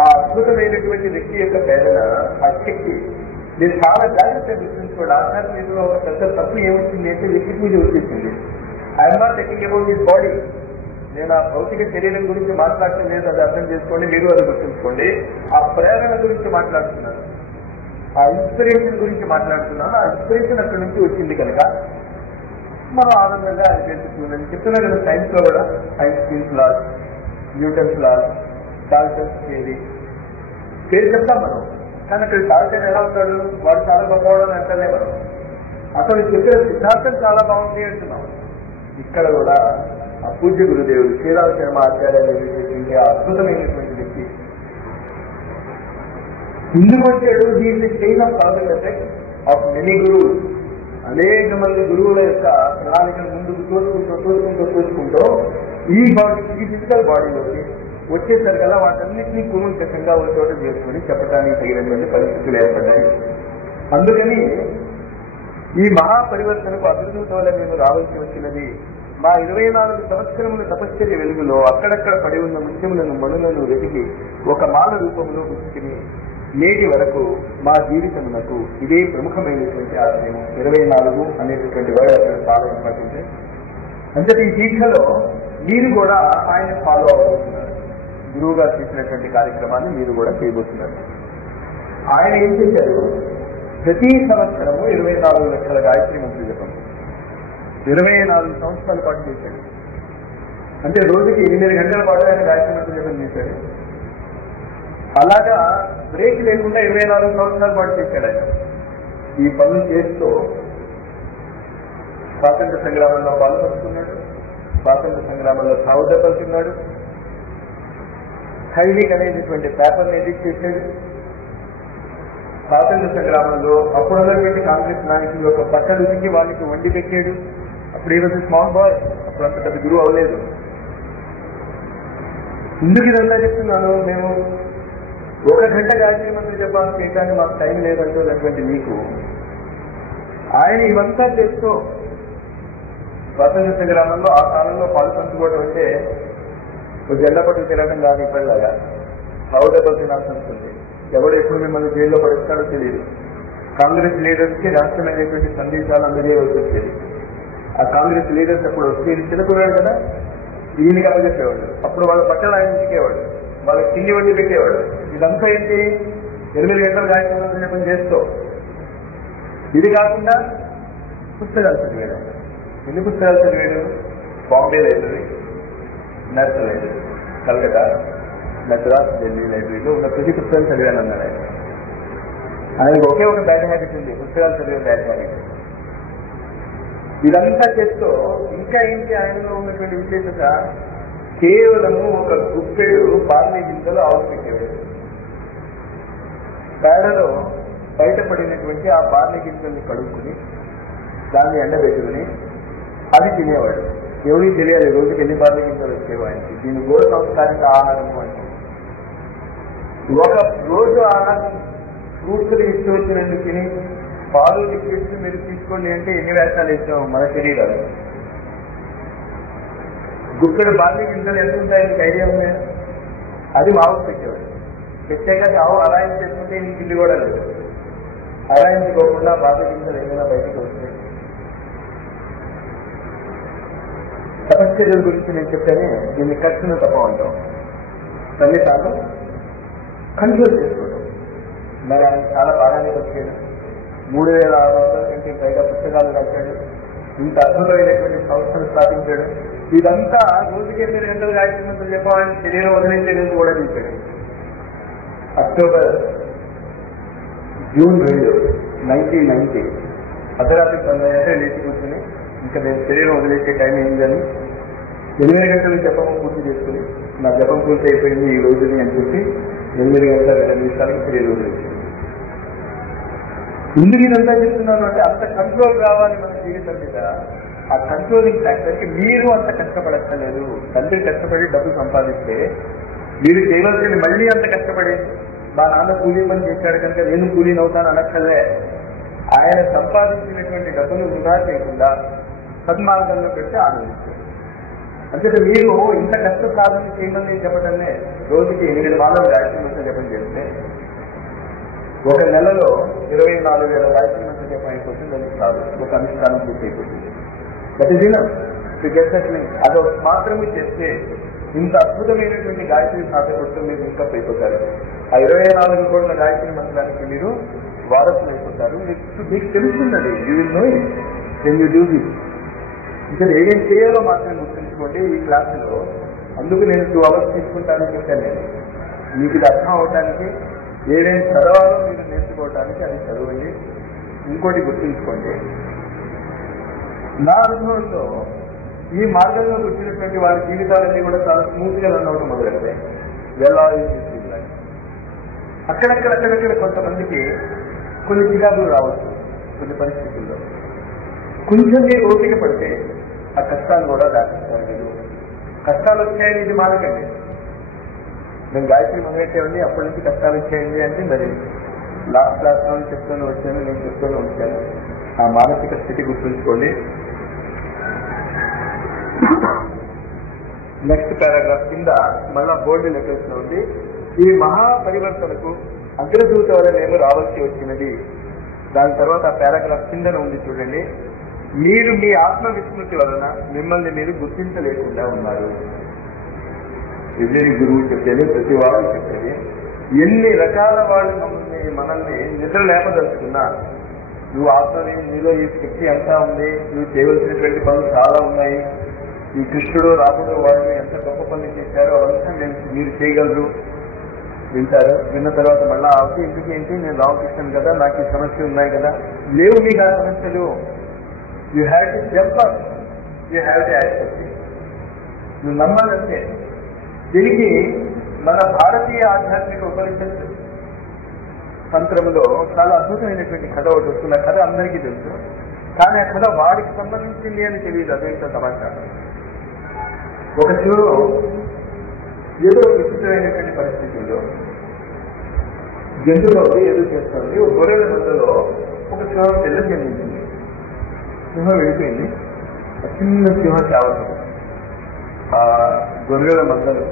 ఆ అద్భుతమైనటువంటి వ్యక్తి యొక్క ప్రేరణ, ఆ శక్తి మీరు చాలా జాగ్రత్తగా గుర్తుంచుకోండి. ఆధ్యాత్మికలో ఒక పెద్ద తప్పు ఏమొచ్చింది అంటే వ్యక్తి మీద వచ్చేసింది. I'm not talking about this body. నేను ఆ భౌతిక శరీరం గురించి మాట్లాడటం లేదు, అది అర్థం చేసుకోండి, మీరు అది గుర్తుంచుకోండి. ఆ ప్రేరణ గురించి మాట్లాడుతున్నాను, ఆ ఇన్స్పిరేషన్ గురించి మాట్లాడుతున్నాను. ఆ ఇన్స్పిరేషన్ అక్కడి నుంచి వచ్చింది కనుక మనం ఆనందంగా అది తెలుసుకుందని చెప్తున్నారు కదా. సైన్స్ లో కూడా Einstein's laws, Newton's laws, Dalton's theory పేరు చెప్తాం మనం. కానీ అక్కడ డాల్టన్ ఎలా ఉంటాడు, వాడు చాలా గొప్పవాడని అంటలే మనం. అతను చెప్పిన సిద్ధాంతం చాలా బాగుంది అంటున్నాం. ఇక్కడ కూడా ఆ పూజ్య గురుదేవుడు శ్రీరామ శర్మ ఆచార్య చెప్పిన ఆ అద్భుతమైనటువంటి వ్యక్తి ఇందుకు వచ్చాడు. దీన్ని chain of cause and effect of many గురువులు. అనేక మంది గురువుల యొక్క ప్రణాళికను ముందుకు తోసుకుంటూ ఈ బాడీ, ఈ ఫిజికల్ బాడీలోకి వచ్చేసరికల్లా వాటన్నిటినీ కూలంకషంగా ఒక చోట చేసుకుని చెప్పడానికి తగినటువంటి పరిస్థితులు ఏర్పడ్డాయి. అందుకని ఈ మహాపరివర్తనకు అభివృద్ధి వల్ల మేము రావాల్సి వచ్చినది. మా 24 సంవత్సరముల తపశ్చర్య వెలుగులో అక్కడక్కడ పడి ఉన్న ముత్యములను మణులను వెతికి ఒక మాల రూపంలో గుర్తుకుని నేటి వరకు మా జీవితమునకు ఇదే ప్రముఖమైనటువంటి ఆశయం. 24 అనేటటువంటి వర్డ్ అక్కడ చాలా ఇంపార్టెంట్. అంటే ఈ దీక్షలో మీరు కూడా ఆయన ఫాలో అవుతున్నారు. గురువు గారు చేసినటువంటి కార్యక్రమాన్ని మీరు కూడా చేయబోతున్నారు. ఆయన ఏం చేశారు, ప్రతి సంవత్సరము 24 లక్షల గాయత్రి మంత్రి జపం 24 సంవత్సరాల పాటు చేశాడు. అంటే రోజుకి 8 గంటల పాటు ఆయన గాయత్రి మంత్రి జపం చేశాడు. అలాగా బ్రేక్ లేకుండా 24 సంవత్సరాల పాటు చేశాడు ఆయన. ఈ పనులు చేస్తూ స్వాతంత్ర సంగ్రామంలో పాల్పంచుకున్నాడు, స్వాతంత్ర సంగ్రామంలో సాగు దెబ్బలుతున్నాడు, హైలీక్ అనేటటువంటి పేపర్ని ఎడిట్ చేశాడు, స్వాతంత్ర సంగ్రామంలో అప్పుడున్నటువంటి కాంగ్రెస్ నాయకులు ఒక బట్టలు ఉతికి వాళ్ళకి వండి పెట్టాడు. అప్పుడు ఈరోజు స్మాల్ బాయ్, అప్పుడు అంత పెద్ద గురువు అవ్వలేదు. ఎందుకు ఇదంతా చెప్తున్నాను, మేము 1 గంట గాయత్రి మంత్రం చెప్పాలని చేయడానికి మాకు టైం లేదంటున్నటువంటి మీకు ఆయన ఇవంతా చేస్తూ స్వాతంత్ర సంగ్రామంలో ఆ కాలంలో పాలు పంచుకోవడం అంటే జెండా పట్టుకు తిరగడం కాదు. ఇప్పటిలాగా హౌడబుల్ తినాల్సి ఉంటుంది. ఎవడు ఎప్పుడు మిమ్మల్ని జైల్లో పడుస్తాడో తెలియదు. కాంగ్రెస్ లీడర్స్కి రాష్ట్రమైనటువంటి సందేశాలు అందజేయవలసి వచ్చేది. ఆ కాంగ్రెస్ లీడర్స్ అప్పుడు వస్తే చిన్నకున్నాడు కదా, ఈయనకి అప్పచెప్పేవాడు. అప్పుడు వాళ్ళ బట్టలు ఆయన ఉతికేవాడు, వాళ్ళకి తిండి వండి పెట్టేవాడు. ఇదంతా ఏంటి, 8 గంటలు గాయత్రి చేస్తూ. ఇది కాకుండా పుస్తకాలు చదివాడు. ఎన్ని పుస్తకాలు చదివాడు? Bombay library, national library, Calcutta, Madras, Delhi లైబ్రరీలో ఉన్న ప్రతి పుస్తకం చదివాను అన్నాడు ఆయన. ఆయనకు ఒకే ఒక బ్యాడ్ హ్యాబిట్ ఉంది, పుస్తకాలు చదివే బ్యాడ్ హ్యాబిట్. ఇదంతా చేస్తూ ఇంకా ఏంటి ఆయనలో ఉన్నటువంటి విశేషత, కేవలము ఒక గుప్పెడు బార్లీ గింజలు ఆవు పెట్టేవాడు. పేడలో బయటపడినటువంటి ఆ బార్లీ గింజల్ని కడుక్కుని దాన్ని ఎండబెట్టుకుని అది తినేవాడు. ఎవరికి తెలియాలి రోజుకి ఎన్ని బార్లీ గింజలు వచ్చేవో ఆయనకి. దీన్ని గోడ సంస్కారిక ఆహారము అంటే. ఒక రోజు ఆహారం ఫ్రూట్స్ ఇస్తూ వచ్చినందుకు తిని పాలు లిక్విడ్స్ మీరు తీసుకోండి అంటే ఎన్ని వేషాలు ఇస్తాము మన శరీరాలు. గుక్కడు బార్లీ గింజలు ఎంత ఉంటాయి నీకు ఐడియా ఉంది? అది మావుకు పెట్టేవాడు. పెట్టాక ఆవు అరాయించి చేసుకుంటే నీకు ఇల్లు కూడా లేదు. అరాయించుకోకుండా బార్లీ గింజలు ఏమైనా బయటకు వస్తాయి. తపశ్చర్యల గురించి నేను చెప్తానే, దీన్ని ఖర్చును తప్ప అంటాం. తల్లి తాను కంట్రోల్ చేసుకోవడం. మరి ఆయన చాలా బాగానే వచ్చాడు. 3600 కంటే పైగా పుస్తకాలు రాశాడు. ఇంత అద్భుతమైనటువంటి సంస్థను స్థాపించాడు. ఇదంతా రోజుకి 8 గంటలు గాయత్రి చెప్పాలని శరీరం వదిలించేందుకు కూడా తీశాడు. జూన్ 2, 1990 అర్ధరాత్రి 10 లేచి కూర్చుని ఇంకా నేను శరీరం వదిలేసే టైం ఏంటని 8 గంటలు జపం పూర్తి చేసుకుని నా జపం పూర్తి అయిపోయింది ఈ రోజుని అని చెప్పి 8 గంటల 2 నిమిషాలకు శరీరం వదిలేసి. ఎందుకు ఇదంతా చెప్తున్నాను అంటే అంత కంట్రోల్ రావాలి మన జీవితం మీద. ఆ కంట్రోలింగ్ ఫ్యాక్టర్కి మీరు అంత కష్టపడక్కర్లేదు. తండ్రి కష్టపడి డబ్బు సంపాదిస్తే మీరు చేయవలసింది మళ్ళీ అంత కష్టపడి మా నాన్న కూలీ పని చేశాడు కనుక నేను కూలీని అవుతాను అనక్కర్లే. ఆయన సంపాదించినటువంటి డబ్బును వృధా చేయకుండా సన్మార్గంలో పెడితే ఆనందించారు. అంటే మీరు ఇంత కష్ట సాధన చేయమని చెప్పటమే రోజుకి 8 మాటలు గాయత్రి మంత్రం జపం చేస్తే 1 నెలలో 24,000 గాయత్రి మంత్రం జపం అయిపోతుంది. అది కాదు, ఒక అనుష్ఠానం పూర్తి అయిపోతుంది. ప్రతి దినం అది మాత్రమే చేస్తే ఇంత అద్భుతమైనటువంటి గాయత్రి సాధకుడితో మీరు ఇంకా అయిపోతారు. ఆ 24 కోట్ల గాయత్రి మంత్రానికి మీరు వారసులు అయిపోతారు. మీకు తెలుస్తున్నది. You will know it can you do this. ఇక్కడ ఏం చేయాలో మాత్రం గుర్తుంచుకోండి ఈ క్లాసులో. అందుకు నేను 2 hours తీసుకుంటానని చెప్పాను. నేను మీకు ఇది అర్థం అవడానికి ఏదైనా చదవాలో మీరు నేర్చుకోవడానికి అది చదవండి. ఇంకోటి గుర్తుంచుకోండి, నా అనుభవంలో ఈ మార్గంలో వచ్చినటువంటి వారి జీవితాలన్నీ కూడా చాలా స్మూత్గా రన్ అవడం మొదలైతే వెళ్ళాలి. అక్కడక్కడ కొంతమందికి కొన్ని చికాకులు రావచ్చు. కొన్ని పరిస్థితుల్లో కొంచెం మీరు ఓపిక పడితే ఆ కష్టాలు కూడా దాటిస్తారు. కష్టాలు వచ్చాయని ఇది మారకండి. నేను గాయత్రి మొదలెట్టేవండి అప్పటి నుంచి కష్టాలు వచ్చాయండి అంటే మరి లాస్ట్ క్లాస్లో చెప్తూనే వచ్చాను, నేను చెప్తూనే వచ్చాను. ఆ మానసిక స్థితి గుర్తుంచుకోండి. నెక్స్ట్ పారాగ్రాఫ్ కింద మళ్ళా బోల్డ్ లెటర్స్ లో ఉంది, ఈ మహాపరివర్తనకు అగ్రదూత వలనేమో రావాల్సి వచ్చినది. దాని తర్వాత ఆ పారాగ్రాఫ్ కింద ఉంది చూడండి, మీరు మీ ఆత్మ విస్మృతి వలన మిమ్మల్ని మీరు గుర్తించలేకుండా ఉన్నారు. విజయ గురువు చెప్పేది, ప్రతి వారు చెప్పేది. ఎన్ని రకాల వాళ్ళు మనల్ని నిద్ర లేపదలుచుకున్నా నువ్వు ఆత్మని, నీలో ఈ శక్తి అంతా ఉంది, నువ్వు చేయవలసినటువంటి పనులు చాలా ఉన్నాయి, ఈ కృష్ణుడు రాముడు వాళ్ళు ఎంత గొప్ప పనులు చేశారో అవంతా మీరు చేయగలరు. వింటారు. విన్న తర్వాత మళ్ళీ ఆవిడ ఇంటికి ఏంటి, నేను రామకృష్ణన్ కదా, నాకు ఈ సమస్యలు ఉన్నాయి కదా. లేవు మీకు ఆ సమస్యలు. You have to jump up, you have to accept. నువ్వు నమ్మాలంటే. దీనికి మన భారతీయ ఆధ్యాత్మిక ఉపనిషత్తు తంత్రంలో చాలా అద్భుతమైనటువంటి కథ ఒకటి వస్తుంది. ఆ కథ అందరికీ తెలుసు, కానీ ఆ కథ వాడికి సంబంధించింది అని తెలియదు. అదేంటో సమాచారం. ఒక శివుడు ఏదో విచిత్రమైనటువంటి పరిస్థితుల్లో జంతువులో ఏదో చేస్తుంది. ఒక గొర్రెల మందలో ఒక సింహం పిల్ల జన్మించింది. సింహం వెళ్ళిపోయింది. ఆ చిన్న సింహ సేవకు ఆ గొర్రెల మందలు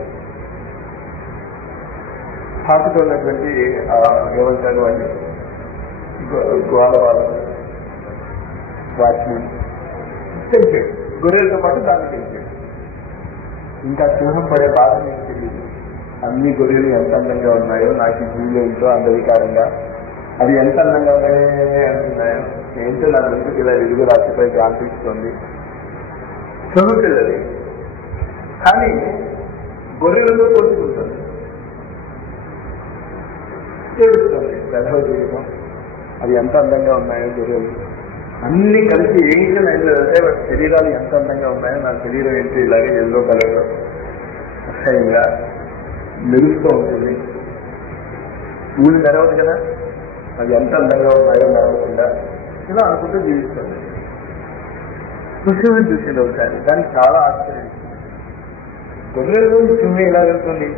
స్థాపితున్నటువంటి ఏమంటారు వాళ్ళు గోల వాళ్ళు వాచ్మెన్ తెలిపాడు. గొర్రెలతో పాటు దాన్ని తెలిపాడు. ఇంకా సింహం పడే బాధ మీకు తెలియదు. అన్ని గొర్రెలు ఎంత అందంగా ఉన్నాయో, నాకు జీవులు ఎంతో అందరికారంగా అవి ఎంత అందంగా ఉన్నాయో అంటున్నాయో, ఏంటో నా దృష్టికి ఇలా వెలుగు రాశిపై కాంతిస్తుంది. సింహం పిల్లది, కానీ గొర్రెలతో కొట్టుకుంటుంది, తెలుస్తుంది గర్భ జీవితం. అవి ఎంత అందంగా ఉన్నాయో గొర్రెలు అన్ని కలిసి ఏంటి లైన్లో వెళ్తే వాటి శరీరాలు ఎంత అందంగా ఉన్నాయో, నా శరీరం ఏంటి ఇలాగే ఎల్లో కలర్లో అక్షయంగా మెరుస్తూ ఉంటుంది. ఊళ్ళు తెరవదు కదా, అవి ఎంత అందంగా ఉన్నాయో నడవకుండా ఇలా అనుకుంటూ జీవిస్తుంది. సింహం చూసింది ఒకసారి, దానికి చాలా ఆశ్చర్యం. గొర్రెలు సింహం ఇలా వెళ్తుంది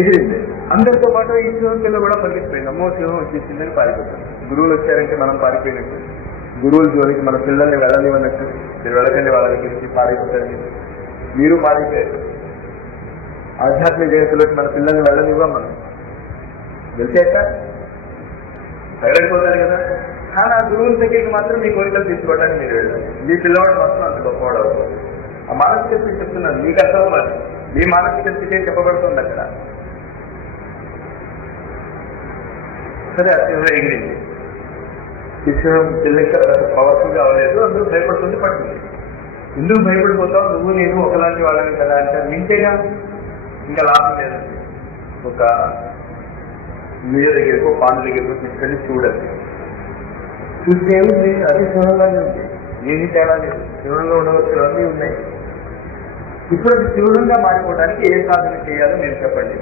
ఎగిరింది. అందరితో పాటు ఈ సింహం పిల్ల కూడా పరిగెత్తిపోయింది. అమ్మో సింహం వచ్చేసిందని పారిపోతుంది. గురువులు వచ్చారంటే మనం పారిపోయినట్టు, గురువుల జోలికి మన పిల్లల్ని వెళ్ళనివ్వనట్టు, మీరు వెళ్ళకండి వాళ్ళ దగ్గరికి పారిపోతారు. మీరు పారిపోయారు. ఆధ్యాత్మిక జగత్తులోకి మన పిల్లల్ని వెళ్ళనివ్వం. మనం వెళ్తేట వెళ్ళడిపోతారు కదా. కానీ ఆ గురువుల దగ్గరికి మాత్రం మీ కోరికలు తీసుకోవడానికి మీరు వెళ్ళాలి. మీ పిల్లవాడు మాత్రం అంత గొప్పవాడు అవుతుంది. ఆ మానసిక స్థితి చెప్తున్నాను, మీకు అర్థం అవ్వాలి. మీ మానసిక స్థితి ఏం చెప్పబడుతుంది అక్కడ. సరే ఆ సింహం ఎగిరింది. ఈ సింహం పిల్లకి పవర్ఫుల్ గా అవ్వలేదు, అందరూ భయపడుతుంది, పట్టింది. ఎందుకు భయపడిపోతావు, నువ్వు నేను ఒకలాంటి వాళ్ళని కదా అంటే వింటేగా ఇంకా లాభం లేదండి. ఒక నీళ్ళ దగ్గరకు పాండు దగ్గరకు తీసుకెళ్ళి చూడాలి. చూస్తే ఏముంది, అది సింహంగానే ఉంది, ఏమి తేడా లేదు. సింహంలో ఉండవచ్చు అన్నీ ఉన్నాయి. ఇప్పుడు అది సింహంగా మారిపోవడానికి ఏ సాధన చేయాలో మీరు చెప్పండి.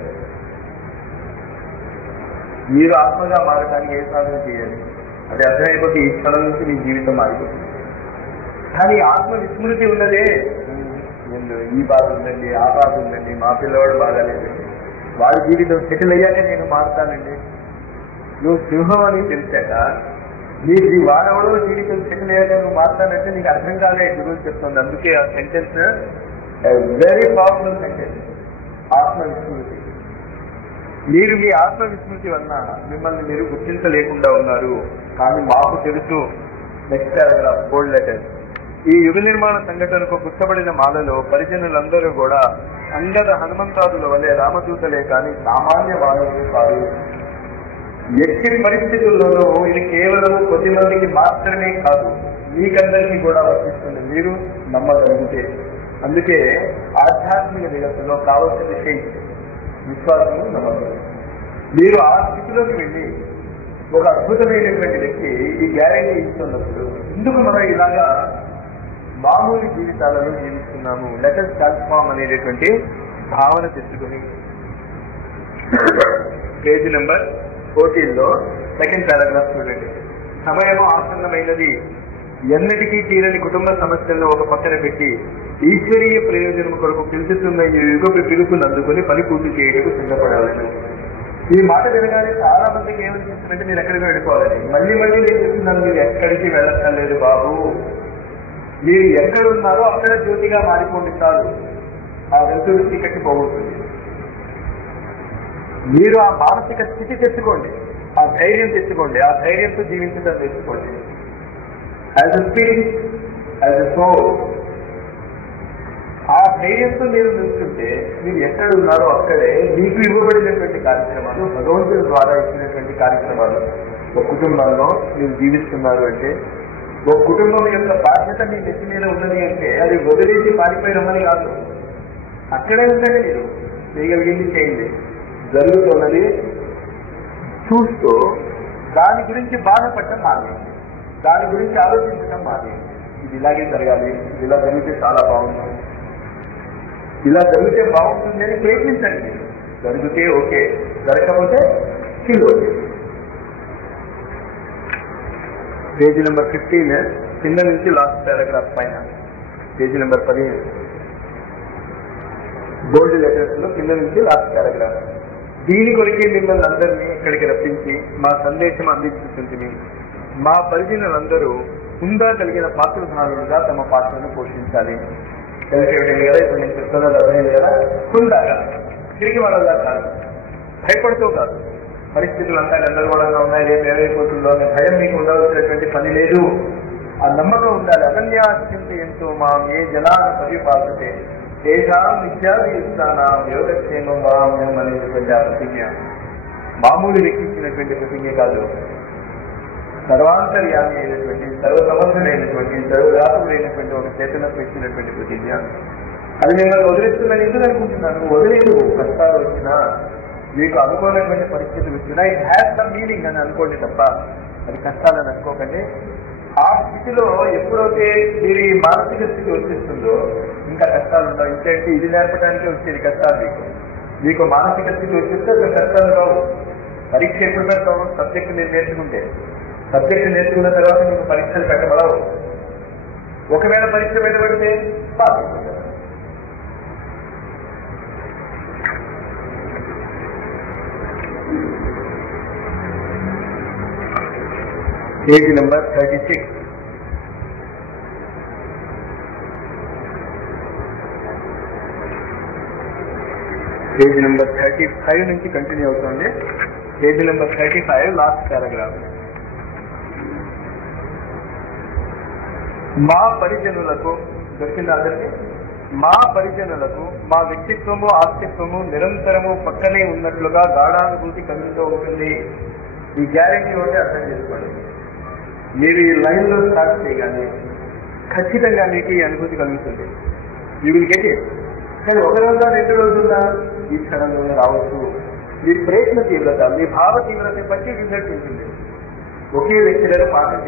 మీరు ఆత్మగా మారడానికి ఏ సాధన చేయాలి అది అర్థమైపోతే ఈ క్షణం నుంచి మీ జీవితం మారిపోతుంది. కానీ ఆత్మ విస్మృతి ఉన్నదే, ఈ బాధ ఉందండి, ఆ బాధ ఉందండి, మా పిల్లవాడు బాగాలేదండి, వాడి జీవితం సెటిల్ అయ్యాక నేను మారుతానండి. నువ్వు సింహం అని తెలిసాక నీకు వాడెవడో జీవితం సెటిల్ అయ్యాక నువ్వు మారుతానంటే నీకు అర్థం కాలే గురువు చెప్తుంది. అందుకే ఆ సెంటెన్స్ వెరీ పవర్ఫుల్ సెంటెన్స్, ఆత్మ విస్మృతి. మీరు మీ ఆత్మ విస్మృతి వలన మిమ్మల్ని మీరు గుర్తించలేకుండా ఉన్నారు. కానీ మాకు తెలుసు. నెక్స్ట్ పారాగ్రాఫ్ బోల్డ్ లెటర్. ఈ యుగ నిర్మాణ సంఘటనకు పుచ్చబడిన మాలలో పరిజనులందరూ కూడా అంగద హనుమంతాదుల వలె రామదూతలే కానీ సామాన్య మానవులు కాదు. ఎట్టి పరిస్థితుల్లోనూ ఇది కేవలం కొద్ది మందికి మాత్రమే కాదు, మీకందరికీ కూడా వర్తిస్తుంది, మీరు నమ్మగలిగితే. అందుకే ఆధ్యాత్మిక జగత్తులో కావలసిన విషయం విశ్వాసము, నమ్మకం. మీరు ఆ స్థితిలోకి వెళ్ళి ఒక అద్భుతమైనటువంటి వ్యక్తి ఈ గ్యారెంటీ ఇస్తున్నప్పుడు ఎందుకు మనం ఇలాగా మామూలు జీవితాలను జీవిస్తున్నాము, లెటర్స్ ట్రాన్స్ఫార్మ్ అనేటటువంటి భావన తెచ్చుకొని పేజీ నెంబర్ 14లో సెకండ్ పారాగ్రాఫ్ చూడండి. సమయము ఆసన్నమైనది, ఎన్నటికీ తీరని కుటుంబ సమస్యలను ఒక పక్కన పెట్టి ఈశ్వరీయ ప్రయోజనం కొరకు పిలుచుతున్న ఈ యుగపు పిలుపును అందుకొని పని పూర్తి చేయడానికి సిద్ధపడాలని. ఈ మాట వినగానే చాలా మందికి ఏమనిపిస్తుందంటే మీరు ఎక్కడికి వెళ్ళిపోవాలని. మళ్ళీ మళ్ళీ నేను చెప్తున్నాను, మీరు ఎక్కడికి వెళ్ళక్కర్లేదు బాబు, మీరు ఎక్కడున్నారో అక్కడ జ్యోతిగా మారిపోండి చాలు. ఆ వెలుతురు చీకటి పోగొడుతుంది. మీరు ఆ మానసిక స్థితి తెచ్చుకోండి, ఆ ధైర్యం తెచ్చుకోండి, ఆ ధైర్యంతో జీవించడం నేర్చుకోండి. As a spirit, as a soul, ఆ ధైర్యంతో మీరు నిల్చుంటే మీరు ఎక్కడ ఉన్నారో అక్కడే మీకు ఇవ్వబడినటువంటి కార్యక్రమాలు, భగవంతుడి ద్వారా ఇచ్చినటువంటి కార్యక్రమాలు. ఒక కుటుంబంలో మీరు జీవిస్తున్నారు అంటే, ఒక కుటుంబం యొక్క బాధ్యత మీ నెత్తి మీద ఉన్నది అంటే అది వదిలేసి పారిపోయినమని కాదు. అక్కడే ఉందండి, మీరు చేయగలిగింది చేయండి. జరుగుతున్నది చూస్తూ దాని గురించి బాధపడటం మానేయండి, దాని గురించి ఆలోచించడం మానేయండి. ఇది ఇలాగే జరగాలి, ఇలా జరిగితే చాలా బాగుంటుంది, ఇలా జరిగితే బాగుంటుంది అని ప్రయత్నించండి. జరిగితే ఓకే, జరగకపోతే కిలో. పేజీ నెంబర్ 15 కింద నుంచి లాస్ట్ పారాగ్రాఫ్ పైన, పేజీ నెంబర్ 15 బోల్డ్ లెటర్స్ లో కింద నుంచి లాస్ట్ పారాగ్రాఫ్. దీని కొరికే మిమ్మల్ని అందరినీ ఇక్కడికి రప్పించి మా సందేశం అందించుకుంటుంది. మా పరిజనులందరూ హుందా కలిగిన పాత్రధారులుగా తమ పాత్రను పోషించాలి. తెలిసేటది కదా, ఇప్పుడు నేను చెప్తున్నది అర్థమైంది కదా. హుందాగా, తిరిగి వాళ్ళగా కాదు, భయపడుతూ కాదు. పరిస్థితులు అంతా గందరగోళంగా ఉన్నాయి, రేపు ఏమైపోతుందో అనే భయం మీకు ఉండవలసినటువంటి పని లేదు. ఆ నమ్మకం ఉండాలి. అనన్యాశ్చింత ఎంతో మా ఏ జనాల పరిపాలతే తేషాం విద్యాది ఇస్తానాం యోగక్షేమం వామ్యం అనేటువంటి ఆ ప్రతిజ్ఞ మామూలు వ్యక్తించినటువంటి ప్రతిజ్ఞ కాదు. సర్వాంతర్యామి అయినటువంటి, సర్వసమర్థుడైనటువంటి, సర్వవ్యాపుడైనటువంటి ఒక చేతనకు ఇచ్చినటువంటి ప్రతిజ్ఞ. అది మిమ్మల్ని వదిలేస్తుందని ఎందుకు అనుకుంటున్నాను? వదిలేదు. కష్టాలు వచ్చినా, మీకు అనుకోనటువంటి పరిస్థితులు వచ్చినా ఇట్ హ్యాస్ సమ్ మీనింగ్ అని అనుకోండి తప్ప అది కష్టాలని అనుకోకండి. ఆ స్థితిలో ఎప్పుడైతే మీరు ఈ మానసిక స్థితి వచ్చేస్తుందో ఇంకా కష్టాలు ఉండవు. ఇంకేంటి, ఇది నేర్పడానికి వచ్చేది కష్టాలు. మీకు మానసిక స్థితి వచ్చేస్తే అసలు కష్టాలు రావు. పరీక్ష ఎప్పుడు పెడతావు? సబ్జెక్ట్ మీరు నేర్చుకుంటే. సబ్జెక్ట్ నేర్చుకున్న తర్వాత మీకు పరీక్షలు పెట్టబడవు. ఒకవేళ పరీక్ష పెట్టబడితే పాస్ అయిపోతారు. Page number 36. పేజీ నెంబర్ 35 నుంచి కంటిన్యూ అవుతుంది. Page number 35 last paragraph. మా పరిజనులకు దొరికిందంటే, మా పరిజనులకు మా వ్యక్తిత్వము ఆస్తిత్వము నిరంతరము పక్కనే ఉన్నట్లుగా గాఢానుభూతి కలుగుతూ ఉంటుంది. ఈ గ్యారెంటీ ఒకటి అర్థం చేసుకోండి. మీరు ఈ లైన్లో స్టార్ట్ చేయగానే ఖచ్చితంగా మీకు ఈ అనుభూతి కలుగుతుంది. You will get it. కానీ ఒక రోజున 2 రోజుల్లో ఈ క్షణంలో రావచ్చు. మీ ప్రయత్న తీవ్రత, మీ భావ తీవ్రత బట్టి రిజల్ట్ ఉంటుంది. ఒకే వ్యక్తులను పాఠం